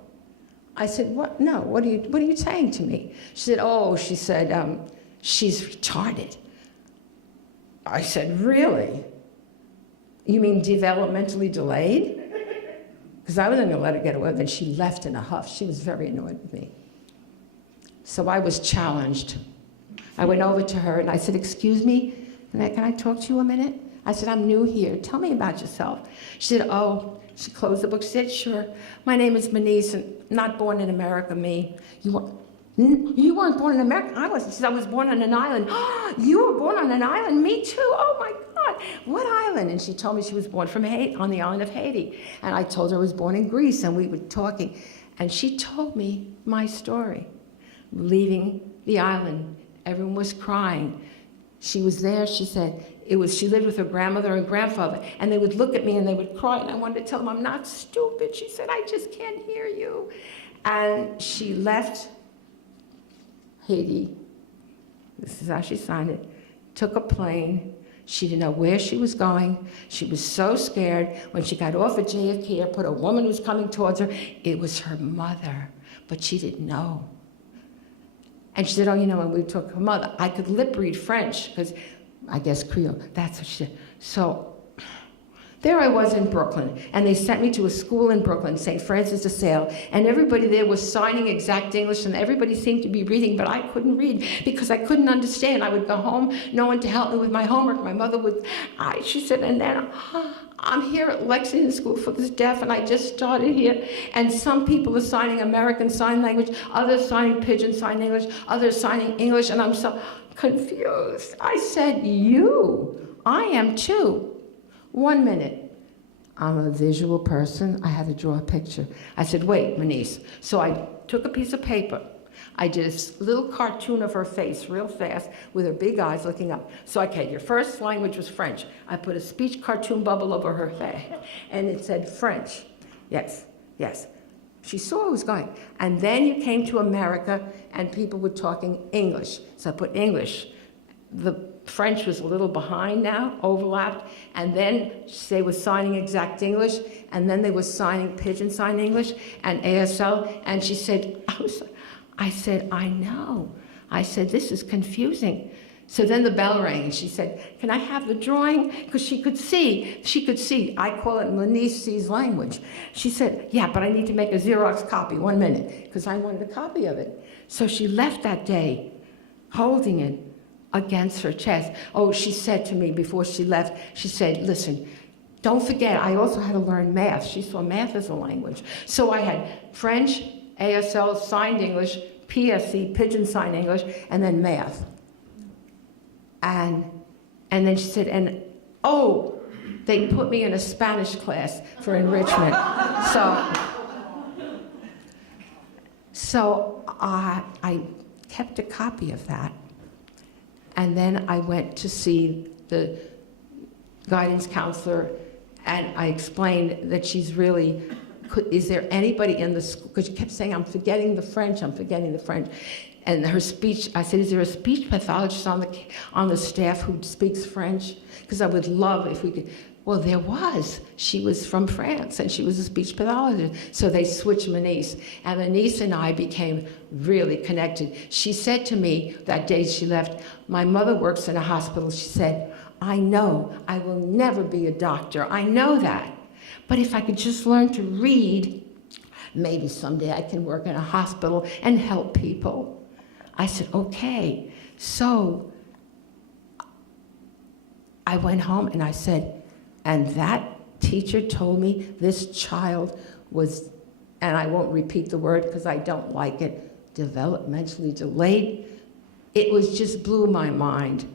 I said, what? No, what are you saying to me? She said, oh, she's retarded. I said, really? You mean developmentally delayed? Because I wasn't going to let her get away with it. Then she left in a huff. She was very annoyed with me. So I was challenged. I went over to her and I said, excuse me, can I talk to you a minute? I said, I'm new here. Tell me about yourself. She said, oh, she closed the book. She said, sure. My name is Manish, and not born in America, me. You weren't born in America? I wasn't. She said, I was born on an island. Oh, you were born on an island? Me too. Oh, my God. What island? And she told me she was born from on the island of Haiti. And I told her I was born in Greece, and we were talking. And she told me my story. Leaving the island. Everyone was crying. She was there, she said, she lived with her grandmother and grandfather, and they would look at me and they would cry, and I wanted to tell them, I'm not stupid. She said, I just can't hear you. And she left Haiti. This is how she signed it. Took a plane. She didn't know where she was going. She was so scared. When she got off at JFK Airport, a woman was coming towards her. It was her mother, but she didn't know. And she said, oh, you know, when we took her mother, I could lip read French, because I guess Creole, that's what she said. So there I was in Brooklyn, and they sent me to a school in Brooklyn, St. Francis de Sales, and everybody there was signing exact English, and everybody seemed to be reading, but I couldn't read because I couldn't understand. I would go home, no one to help me with my homework. My mother would, she said, and then I'm here at Lexington School for the Deaf, and I just started here, and some people are signing American Sign Language, others signing Pidgin Sign English, others signing English, and I'm so confused. I said, I am too. 1 minute. I'm a visual person. I had to draw a picture. I said, wait, Manish. So I took a piece of paper. I did a little cartoon of her face real fast with her big eyes looking up. So, okay, your first language was French. I put a speech cartoon bubble over her face, and it said French. Yes, yes. She saw it was going. And then you came to America, and people were talking English. So I put English. The French was a little behind now, overlapped, and then they were signing exact English, and then they were signing Pidgin Sign English and ASL, and she said, I said, I know. I said, this is confusing. So then the bell rang, and she said, can I have the drawing? Because she could see. I call it Manish sees language. She said, yeah, but I need to make a Xerox copy, 1 minute, because I wanted a copy of it. So she left that day holding it against her chest. Oh, she said to me before she left, she said, listen, don't forget, I also had to learn math. She saw math as a language. So I had French, ASL, signed English, PSE, Pigeon Sign English, and then math. And then she said, and oh, they put me in a Spanish class for enrichment. So I kept a copy of that. And then I went to see the guidance counselor, and I explained that she's really, is there anybody in the school, because she kept saying, I'm forgetting the French. And her speech, I said, is there a speech pathologist on the staff who speaks French? Because I would love if we could. Well, there was. She was from France, and she was a speech pathologist. So they switched my niece. And my niece and I became really connected. She said to me that day she left, my mother works in a hospital. She said, I know I will never be a doctor. I know that. But if I could just learn to read, maybe someday I can work in a hospital and help people. I said, okay. So I went home and I said, and that teacher told me this child was, and I won't repeat the word because I don't like it, developmentally delayed. It was just blew my mind.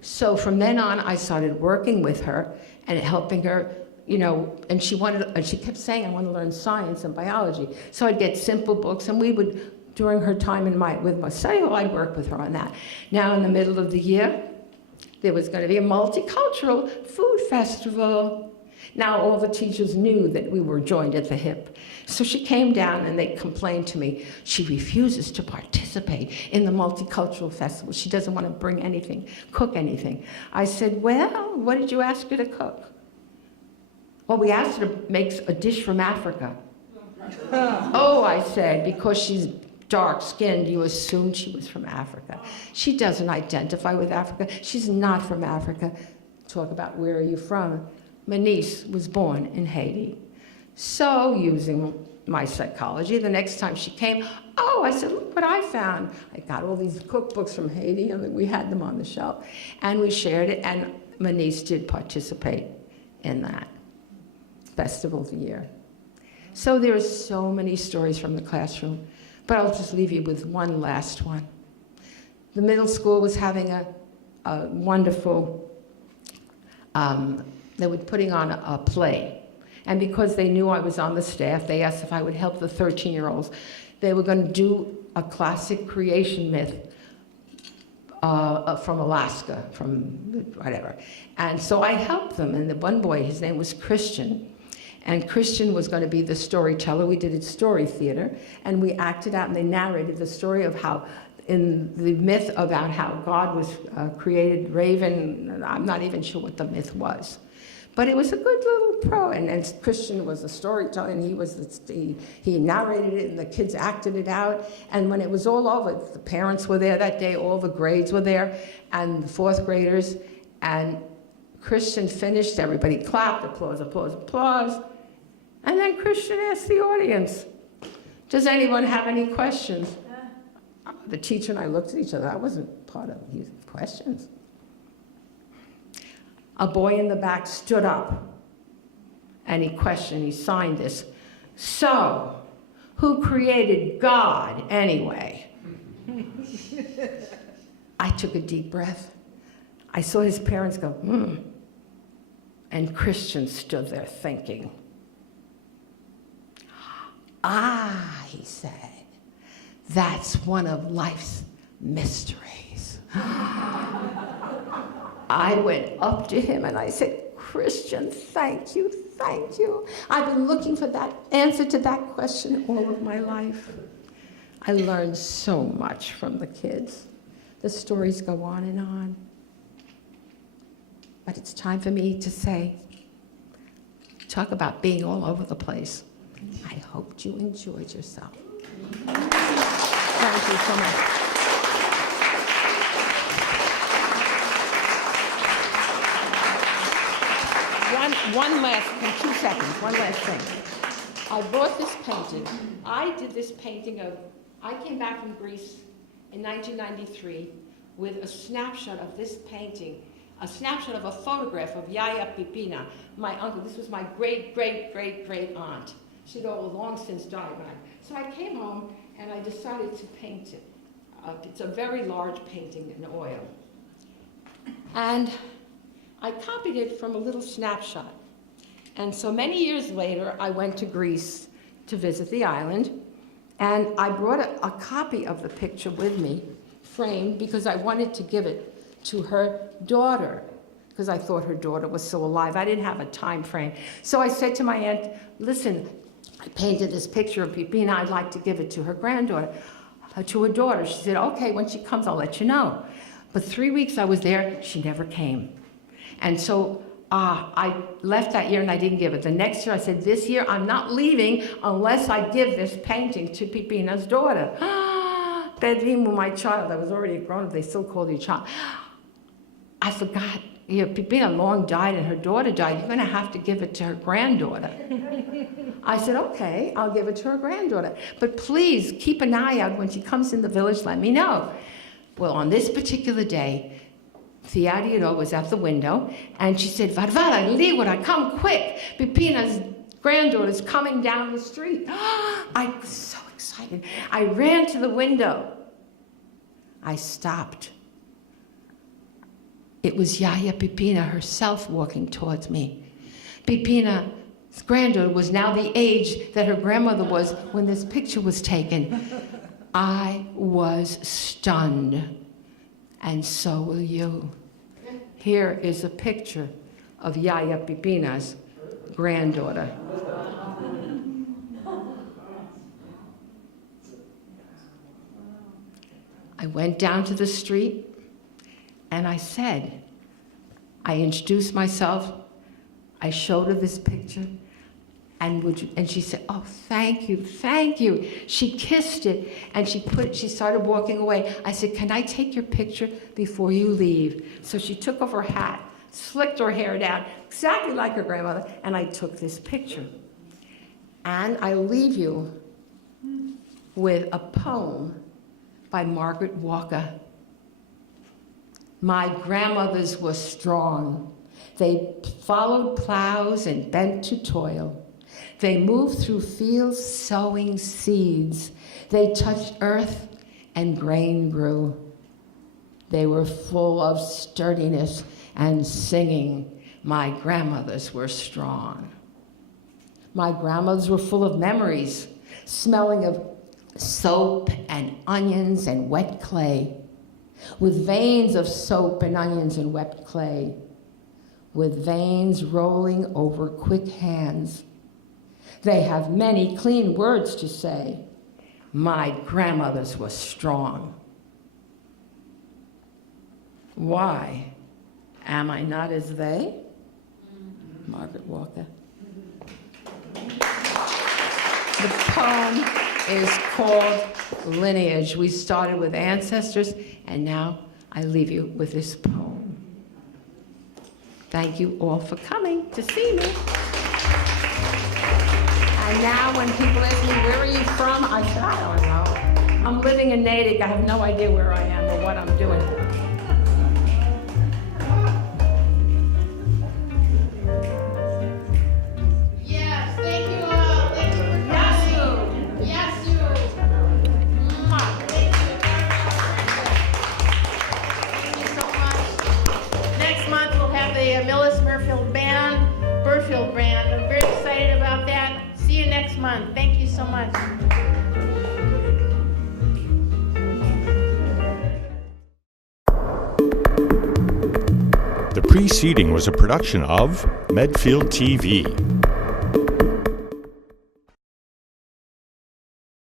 So from then on, I started working with her and helping her, you know, and she kept saying, I want to learn science and biology. So I'd get simple books, and we would, during her time with my cellular, I'd work with her on that. Now in the middle of the year, there was going to be a multicultural food festival. Now all the teachers knew that we were joined at the hip. So she came down and they complained to me. She refuses to participate in the multicultural festival. She doesn't want to bring anything, cook anything. I said, well, what did you ask her to cook? Well, we asked her to make a dish from Africa. Oh, I said, because she's dark-skinned, you assumed she was from Africa. She doesn't identify with Africa. She's not from Africa. Talk about where are you from? My niece was born in Haiti. So using my psychology, the next time she came, oh, I said, look what I found. I got all these cookbooks from Haiti, and we had them on the shelf, and we shared it, and my niece did participate in that festival of the year. So there are so many stories from the classroom. But I'll just leave you with one last one. The middle school was having a wonderful, they were putting on a play. And because they knew I was on the staff, they asked if I would help the 13-year-olds. They were going to do a classic creation myth from Alaska, from whatever. And so I helped them. And the one boy, his name was Christian. And Christian was going to be the storyteller. We did it story theater, and we acted out, and they narrated the story of how, in the myth about how God was created raven. I'm not even sure what the myth was. But it was a good little pro, and Christian was a storyteller, and he narrated it, and the kids acted it out. And when it was all over, the parents were there that day, all the grades were there, and the fourth graders, and Christian finished, everybody clapped, applause, applause, applause. And then Christian asked the audience, does anyone have any questions? The teacher and I looked at each other. I wasn't part of these questions. A boy in the back stood up, and he questioned, he signed this. So, who created God anyway? I took a deep breath. I saw his parents go, and Christian stood there thinking. Ah, he said, that's one of life's mysteries. I went up to him and I said, Christian, thank you, thank you. I've been looking for that answer to that question all of my life. I learned so much from the kids. The stories go on and on. But it's time for me to say, talk about being all over the place. I hoped you enjoyed yourself. Thank you so much. One last thing, 2 seconds, one last thing. I bought this painting. I did this painting I came back from Greece in 1993 with a snapshot of this painting, a snapshot of a photograph of Yaya Pipina, my uncle. This was my great, great, great, great aunt. She'd all long since died. So I came home and I decided to paint it. It's a very large painting in oil. And I copied it from a little snapshot. And so many years later, I went to Greece to visit the island, and I brought a copy of the picture with me, framed, because I wanted to give it to her daughter, because I thought her daughter was still alive. I didn't have a time frame. So I said to my aunt, listen, I painted this picture of Pipina, I'd like to give it to her granddaughter, to her daughter. She said, okay, when she comes, I'll let you know. But 3 weeks I was there, she never came. And so I left that year and I didn't give it. The next year I said, this year I'm not leaving unless I give this painting to Pipina's daughter. Pedrimo, my child, I was already grown up, they still called you child. I forgot, Pipina long died and her daughter died. You're gonna have to give it to her granddaughter. I said, okay, I'll give it to her granddaughter. But please keep an eye out when she comes in the village, let me know. Well, on this particular day, Theodora was at the window, and she said, Varvara, Ligura, come quick. Pipina's granddaughter's coming down the street. I was so excited. I ran to the window. I stopped. It was Yaya Pipina herself walking towards me. Pipina's granddaughter was now the age that her grandmother was when this picture was taken. I was stunned. And so will you. Here is a picture of Yaya Pipina's granddaughter. I went down to the street and I said, I introduced myself, I showed her this picture, and she said, oh, thank you, thank you. She kissed it, and she started walking away. I said, can I take your picture before you leave? So she took off her hat, slicked her hair down, exactly like her grandmother, and I took this picture. And I leave you with a poem by Margaret Walker. My grandmothers were strong. They followed plows and bent to toil. They moved through fields sowing seeds. They touched earth and grain grew. They were full of sturdiness and singing. My grandmothers were strong. My grandmothers were full of memories, smelling of soap and onions and wet clay, with veins of soap and onions and wet clay, with veins rolling over quick hands. They have many clean words to say. My grandmothers were strong. Why am I not as they? Margaret Walker. The poem is called Lineage. We started with ancestors, and now I leave you with this poem. Thank you all for coming to see me. And now when people ask me, where are you from? I say, I don't know. I'm living in Natick. I have no idea where I am or what I'm doing. Yes, thank you all. Thank you for coming. Yes, you. Mwah. Thank you so much. Next month we'll have the Millis Burfield Band. I'm very excited about that. See you next month. Thank you so much. The preceding was a production of Medfield TV.